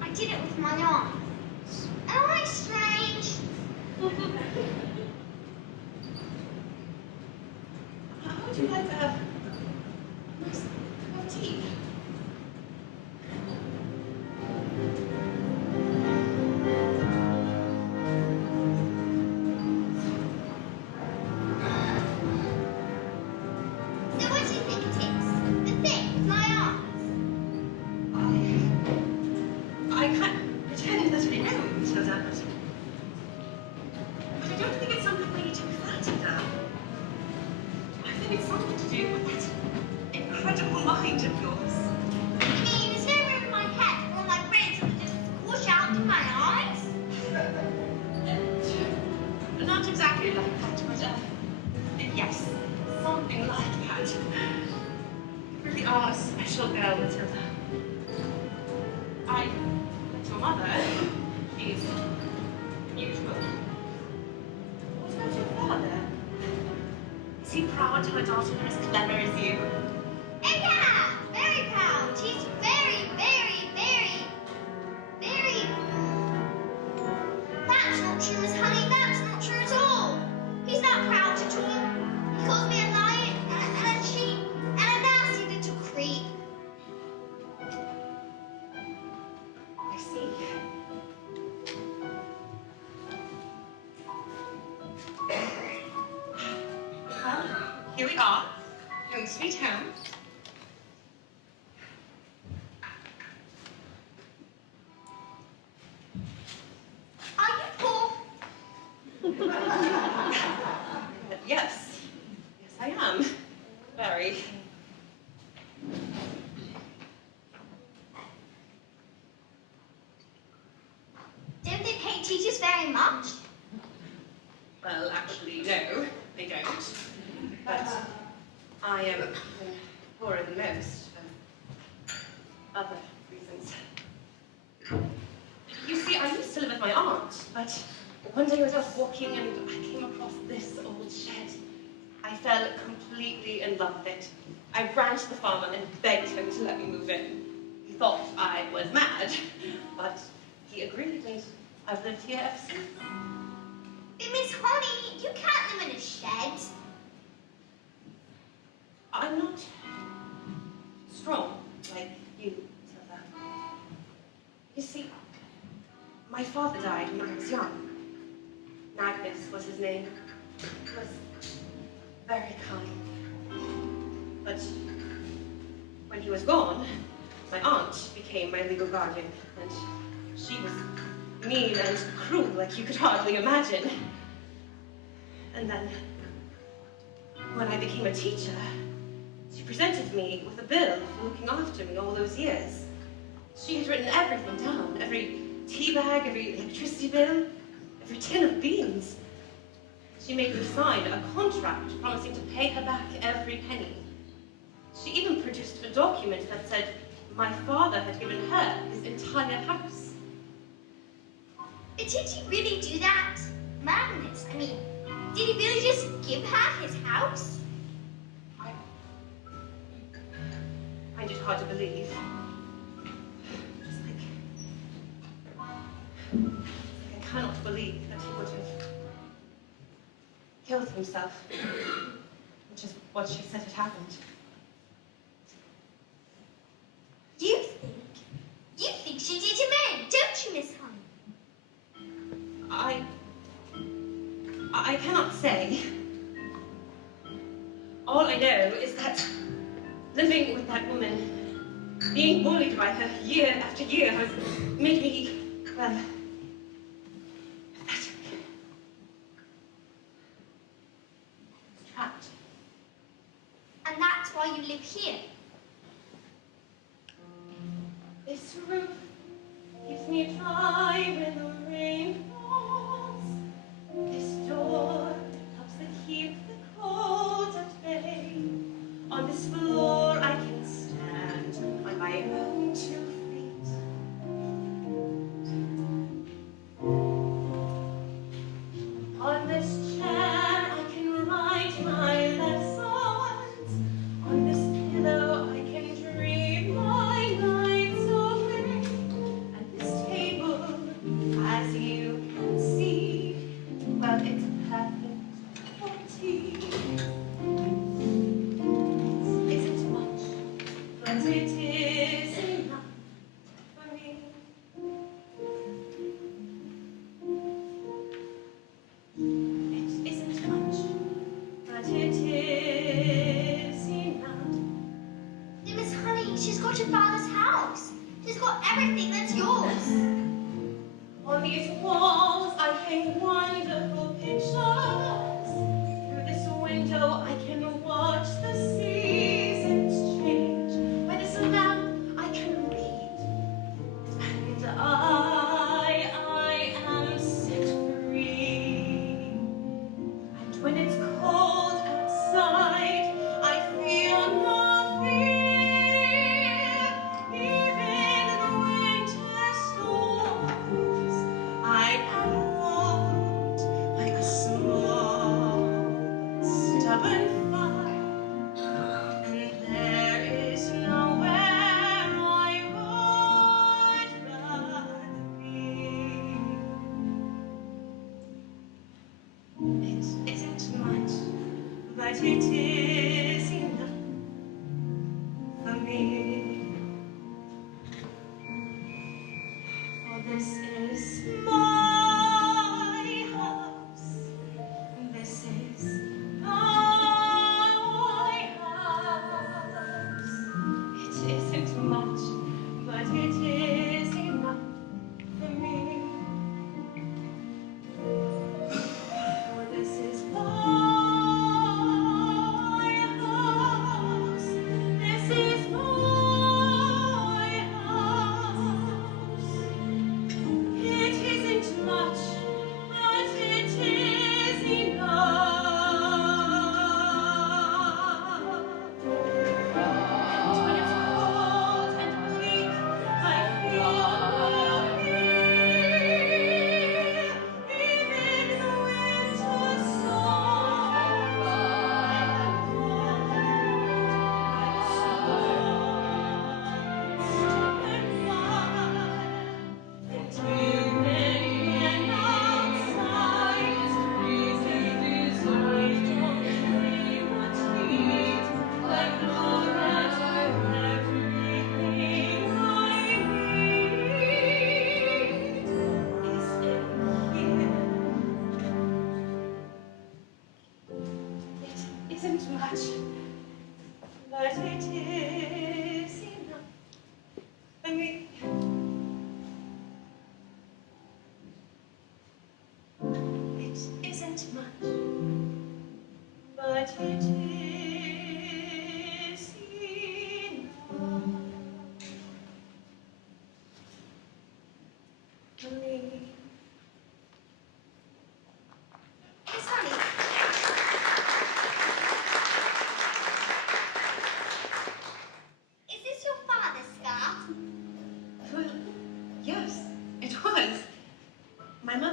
I did it with my arm. Am I strange? How would you like a nice cup of tea? So what do you think it is? The thing with my arms? I can't pretend that I know, Matilda, but I don't think it's something for you to be flattered at. I think it's something to do with that incredible mind of yours. I mean, there's no room in my head for all my brains to just squish out in my eyes. Not exactly like that, but yes, something like that. You really are a special girl, Matilda. I met your mother. She's unusual. What about your father? Is he proud to have a daughter as clever as you? Oh yeah, very proud. He's very, very, very, very... That's not true as honey, that's not true at all. He's not proud at all. we are. Home sweet home. Are you poor? Yes. Yes, I am. Very. Don't they pay teachers very much? Well, actually, no, they don't. But I am even poorer than most for other reasons. You see, I used to live with my aunt, but one day I was out walking and I came across this old shed. I fell completely in love with it. I ran to the farmer and begged him to let me move in. He thought I was mad, but he agreed, and I've lived here ever since. But Miss Honey, you can't live in a shed. I'm not strong like you, Matilda. You see, my father died when I was young. Magnus was his name. He was very kind. But when he was gone, my aunt became my legal guardian, and she was mean and cruel like you could hardly imagine. And then, when I became a teacher, she presented me with a bill for looking after me all those years. She had written everything down, every tea bag, every electricity bill, every tin of beans. She made me sign a contract promising to pay her back every penny. She even produced a document that said my father had given her his entire house. But did he really do that? Magnus, I mean, did he really just give her his house? I find it hard to believe. I cannot believe that he would have killed himself, which is what she said had happened. You think she did him in, don't you, Miss Honey? I cannot say. All I know is that living with that woman, being bullied by her year after year, has made me, well, pathetic. Trapped. And that's why you live here. This roof keeps me dry when the rain falls. This door helps to keep the cold at bay. On this floor I can stand on my own 2 feet. On this chair I can write my lessons. On this pillow I can dream my nights away. At this table, as you can see, well, it's perfect for tea. It isn't much, but it is enough for me. It isn't much, but it is enough. Then Miss Honey, she's got your father's house. She's got everything that's yours. On these walls I hang wonderful pictures. Through this window I can watch the seasons change. By this lamp I can read. And I am set free. And when it's cold outside, I feel no fear. Even in the winter storms, I am warmed by a small, stubborn fire. And there is nowhere I would rather be. It isn't much, but it is enough for me. For this is my house. This is my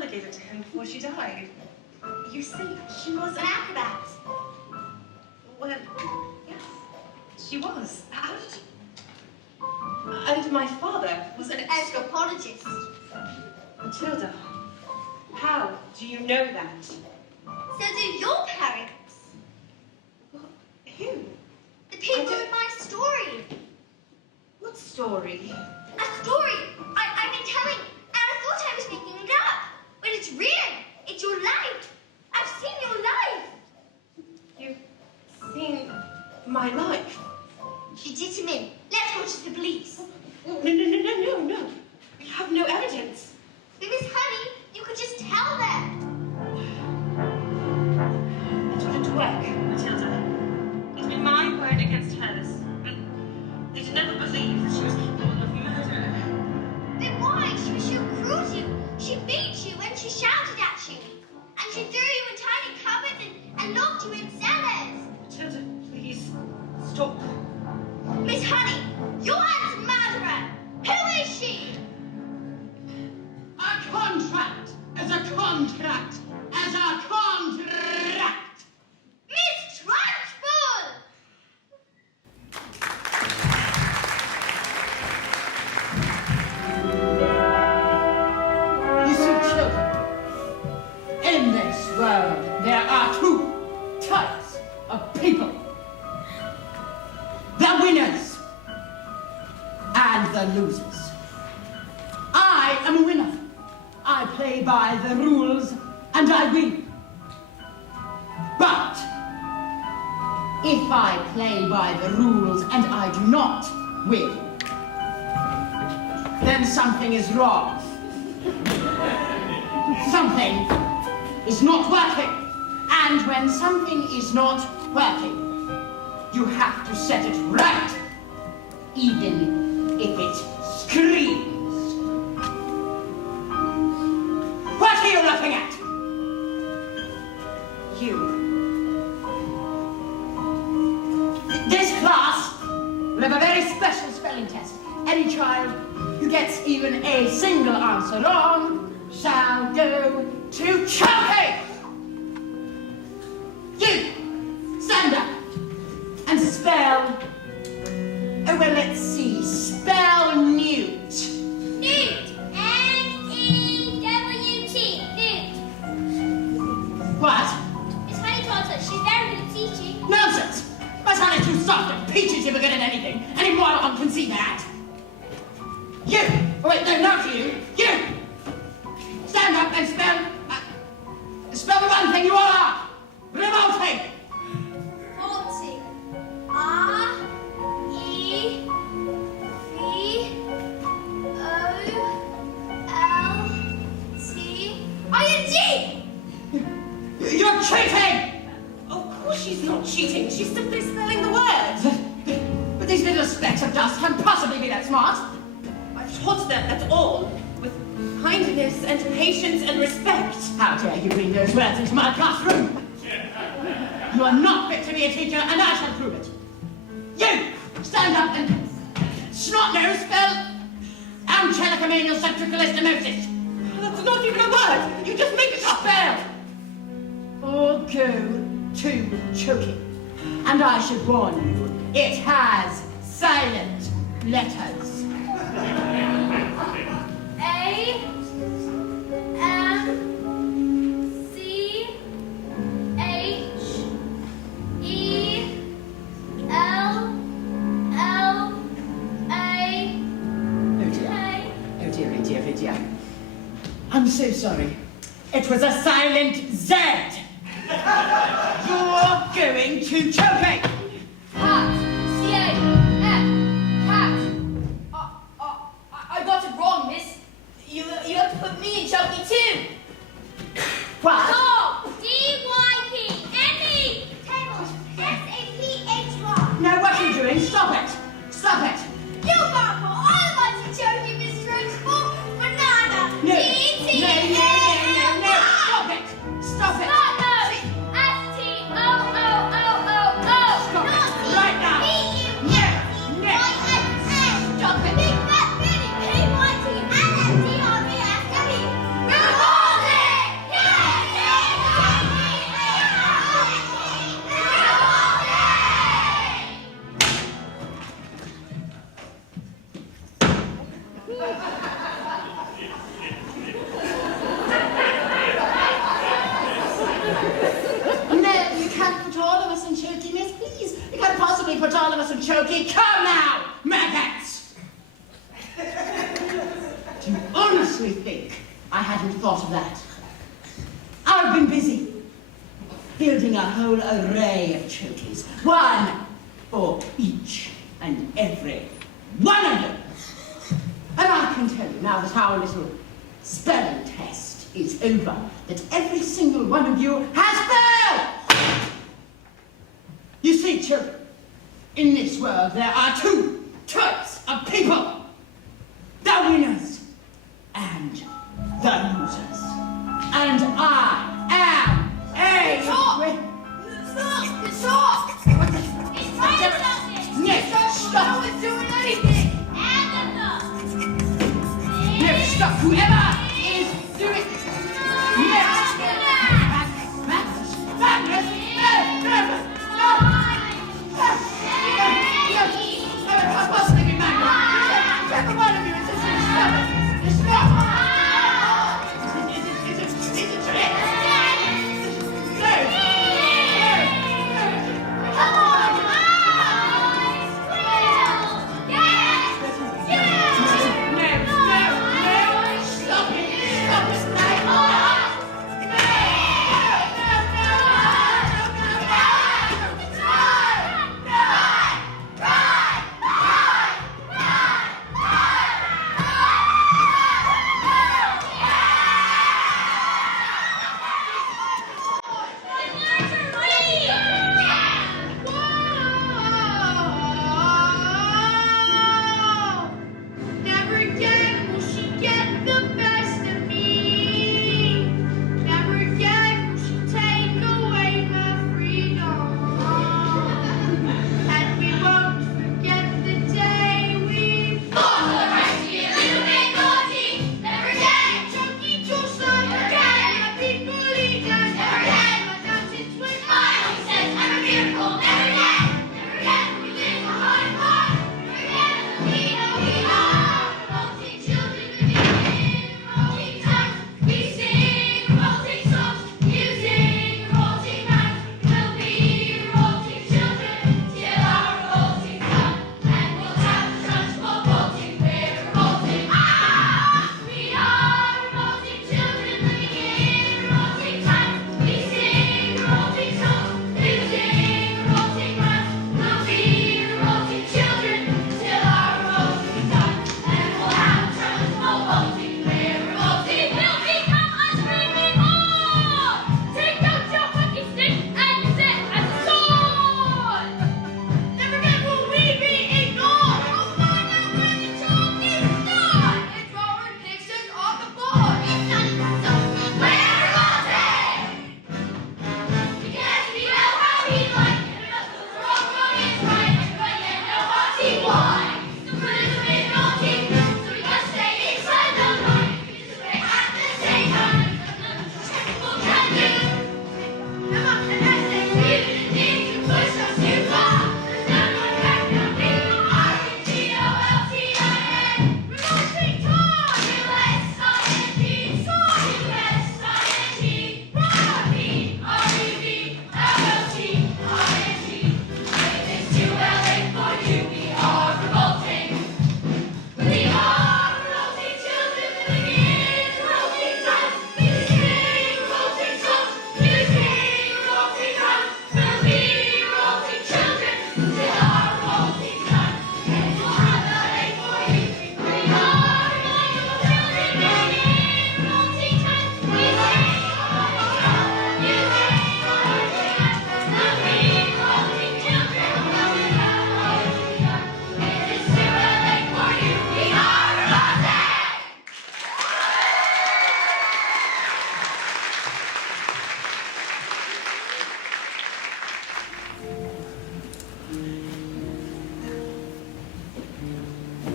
gave it to him before she died. You see, she was an acrobat. Well, yes, she was. How did you... And my father was an Anthropologist. Matilda, how do you know that? So do your parents. Who? The people in my story. What story? A story I've been telling, and I thought I was making it up. But it's real. It's your life. I've seen your life. You've seen my life? Legitimate. Let's go to the police. No. We have no evidence. But Miss Honey, you could just tell them. It wouldn't work, Matilda. It'd be my word against hers. But they'd never believe that she was capable of murder. Then why? She was so cruel to you. She beat you and she shouted at you. And she threw you in tiny cupboards and locked you in cellars. Matilda, please, stop. Miss Honey, your aunt's a murderer. Who is she? A contract as a contract as a contract. Miss Trunchbull! You see, children, in this world there are two types of people. The winners and the losers. I am a winner. I play by the rules and I win. But if I play by the rules and I do not win, then something is wrong. Something is not working. And when something is not working, you have to set it right, even if it screams. What are you looking at? You. This class will have a very special spelling test. Any child who gets even a single answer wrong shall go to choking. You, stand up and spell, well, let's see, spell newt. Newt. N-E-W-T. Newt. What? Miss Honey told us she's very good at teaching. Nonsense! My son is too soft and peaches never good at anything. Any moron can see that. You! Oh, wait, no, not you. You! Stand up and spell the one thing you all are. Revolting! Vaulting. R-E-V-O-L-T-I-N-G! You're cheating! Of course she's not cheating. She's simply spelling the words. But these little specks of dust can't possibly be that smart. I've taught them at all with kindness and patience and respect. How dare you bring those words into my classroom? You are not fit to be a teacher, and I shall prove it. You, stand up and snot-nose spell Amchelicomanial septicalismosis. That's not even a word. You just make it up. Spell or go to choking. And I should warn you, it has silent letters. I'm so sorry. It was a silent Z. You're going to choking. Cat. C-A-F. Cat. I got it wrong, miss. You have to put me in choking too. What? Dog. D-Y-P-N-E. Table. S-A-P-H-Y. Now what are you doing? Stop it. Stop it. You got put all of us in choking, Miss Trunchbull. Banana. No. T-T-A. No. Stop it. Stop it. Stop. S-T-O-O-O-O-O. No, you can't put all of us in choky, miss, please. You can't possibly put all of us in choky. Come now, maggots! Do you honestly think I hadn't thought of that? I've been busy building a whole array of chokies, one for each and every one of them. And I can tell you now that our little spelling test is over, that every single one of you has failed. You see, children, in this world there are two types of people: the winners and the losers. And I am a Stop! Stop! It's trying something! No, stop! No one's doing anything! And enough. No, stop! Whoever is doing this!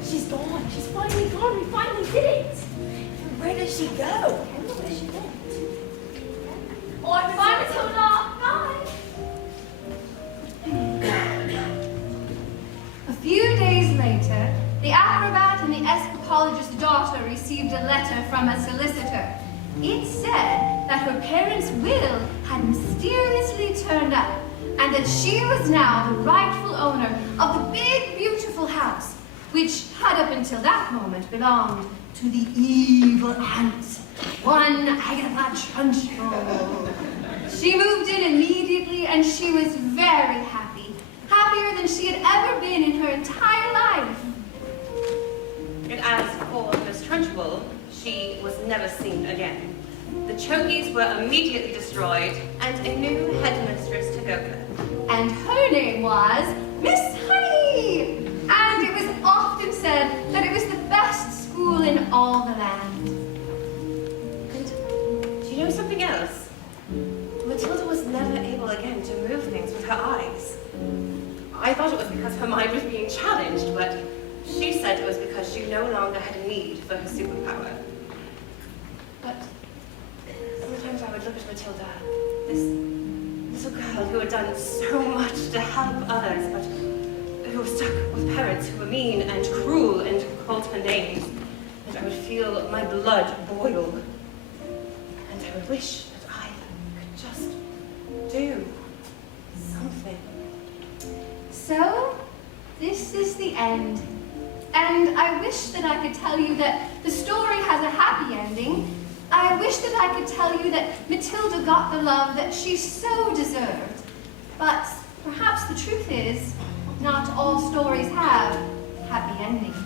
She's gone. She's finally gone. We finally did it. Where did she go? I don't know where she went. Bye, Matilda. Bye. A few days later, the acrobat and the escapologist daughter received a letter from a solicitor. It said that her parents' will had mysteriously turned up, and that she was now the rightful owner of the big, beautiful house, which had up until that moment belonged to the evil aunt, one Agatha Trunchbull. She moved in immediately, and she was very happy, happier than she had ever been in her entire life. And as for Miss Trunchbull, she was never seen again. The chokies were immediately destroyed, and a new headmistress took over. And her name was Miss Honey. And it was often said that it was the best school in all the land. And do you know something else? Matilda was never able again to move things with her eyes. I thought it was because her mind was being challenged, but she said it was because she no longer had a need for her superpower. But sometimes I would look at Matilda, this little girl who had done so much to help others, but who was stuck with parents who were mean and cruel and called her names, and I would feel my blood boil. And I would wish that I could just do something. So, this is the end. And I wish that I could tell you that the story has a happy ending. I wish that I could tell you that Matilda got the love that she so deserved. But perhaps the truth is, not all stories have happy endings.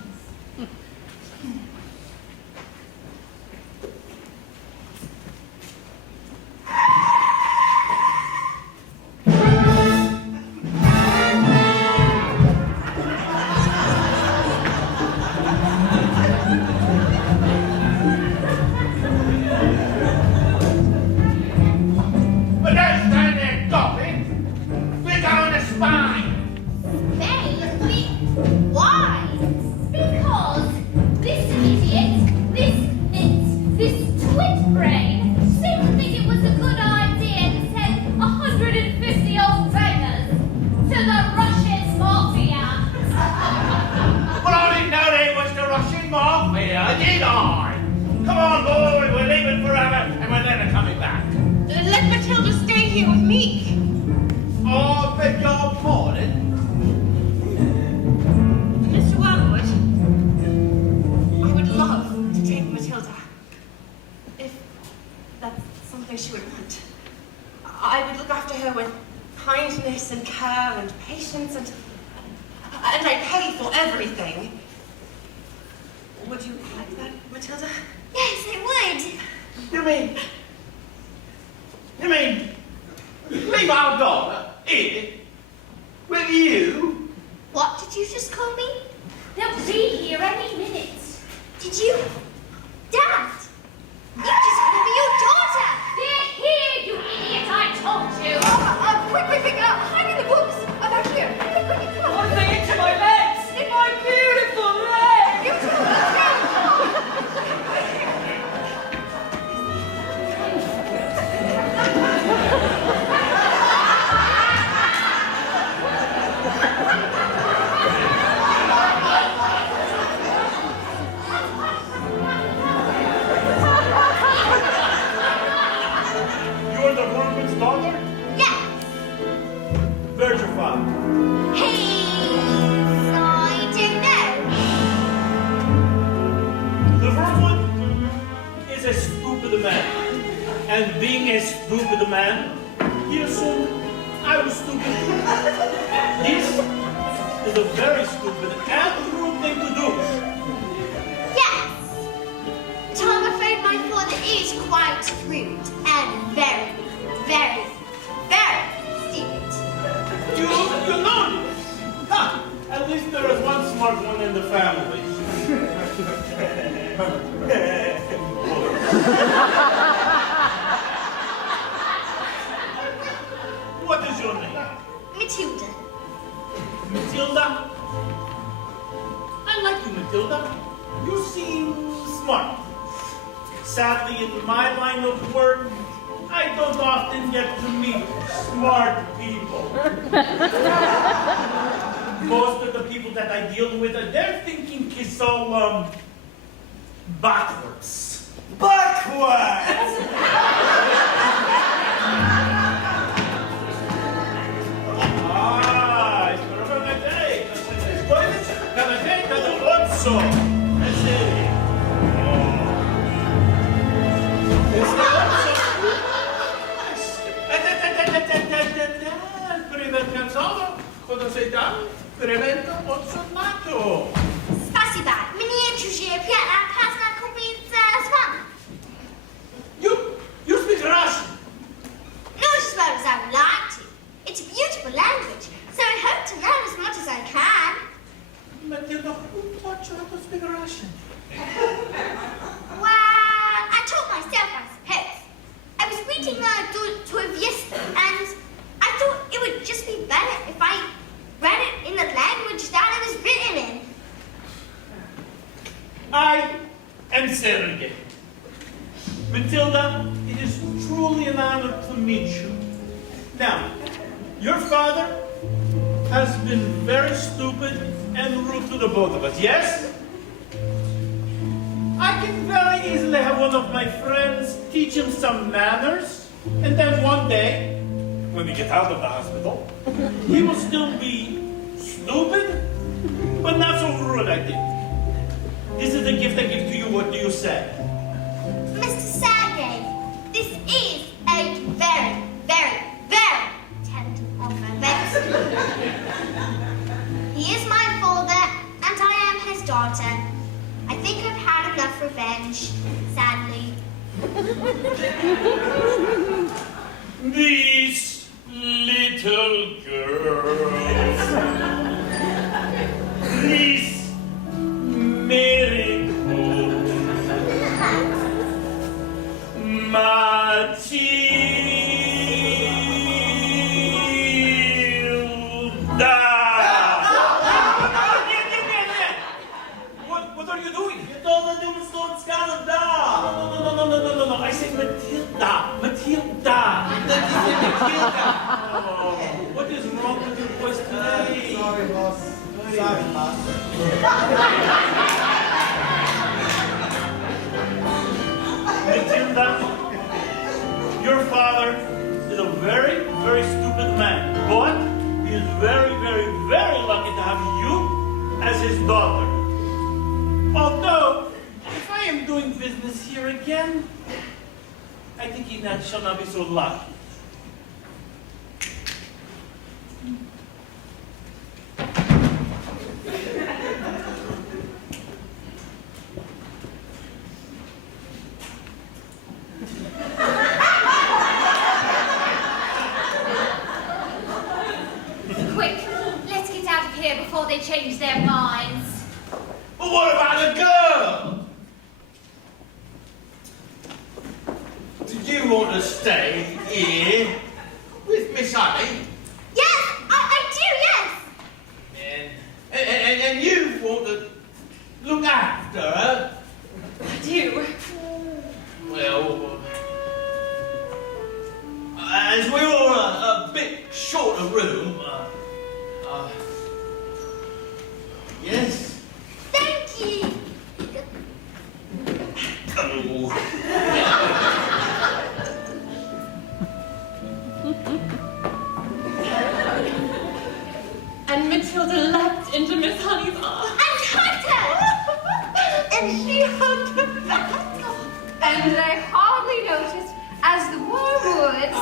What is your name? Matilda. Matilda? I like you, Matilda. You seem smart. Sadly, in my line of work, I don't often get to meet smart people. Most of the people that I deal with, their thinking is so, backwards. Backwards! Ah, espero que me dé. Cada vez cada ocho. Ese. Il primer canzone, quando sei da, prevento pozzonato. Spasiba. Mnie чужие пьяна пасна купиться с вами. You speak Russian. Not as well as I would like to. It's a beautiful language, so I hope to learn as much as I can. Matilda, who taught you how to speak Russian? Well, I taught myself, I suppose. I was reading to a Viesta, and I thought it would just be better if I read it in the language that it was written in. I am Sergei. Matilda, it is truly an honor to meet you. Now, your father has been very stupid and rude to the both of us, yes? I can very easily have one of my friends teach him some manners, and then one day, when we get out of the hospital, he will still be stupid, but not so rude, I think. This is the gift I give to you. What do you say? Mr. Sergei, this is a very, very, very tender compliment. He is my father, and I am his daughter. I think I've had enough revenge, sadly. These little girls, these miracles, Matilda. What are you doing? You told her to stone Scalada. No. I said Matilda. Matilda. Oh, what is wrong with your voice today? Sorry, boss. Sorry, boss. Matilda, your father is a very, very stupid man, but he is very, very, very lucky to have you as his daughter. Although, if I am doing business here again, I think he shall not be so lucky. Quick, let's get out of here before they change their minds. But what about the girl? Did you want to stay here with Miss Honey? Yes, I do, yes. And you want to look after her? I do. Well, as we were a bit short of room, yes. Thank you. Oh. And Matilda leapt into Miss Honey's arms. And hugged her. And she hugged her back. And I hardly noticed as the wormwoods,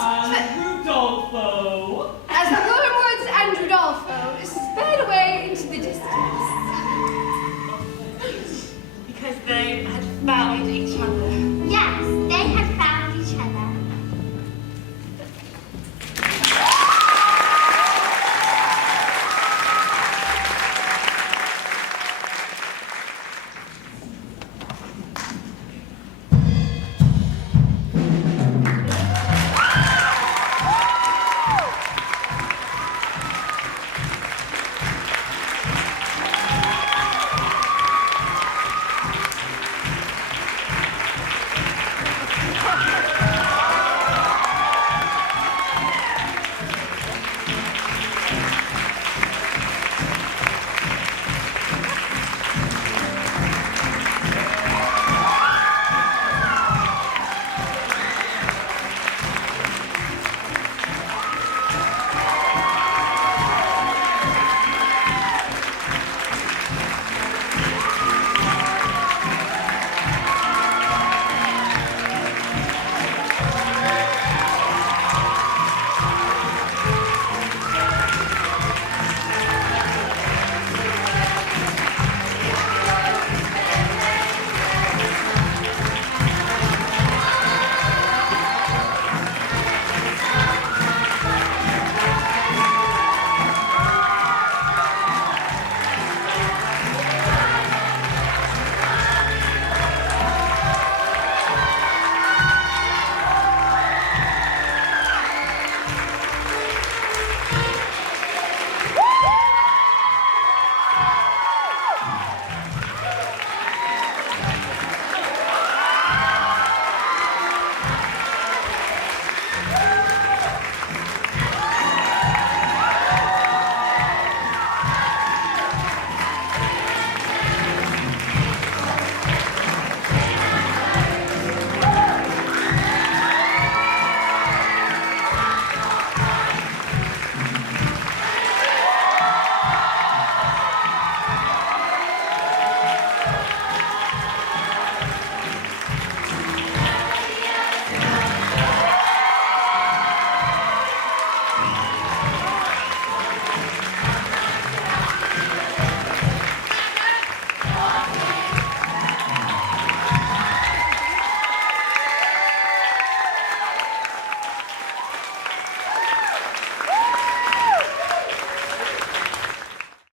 Rudolfo. as the wormwoods and Rudolfo sped away into the distance. Because they had found each other.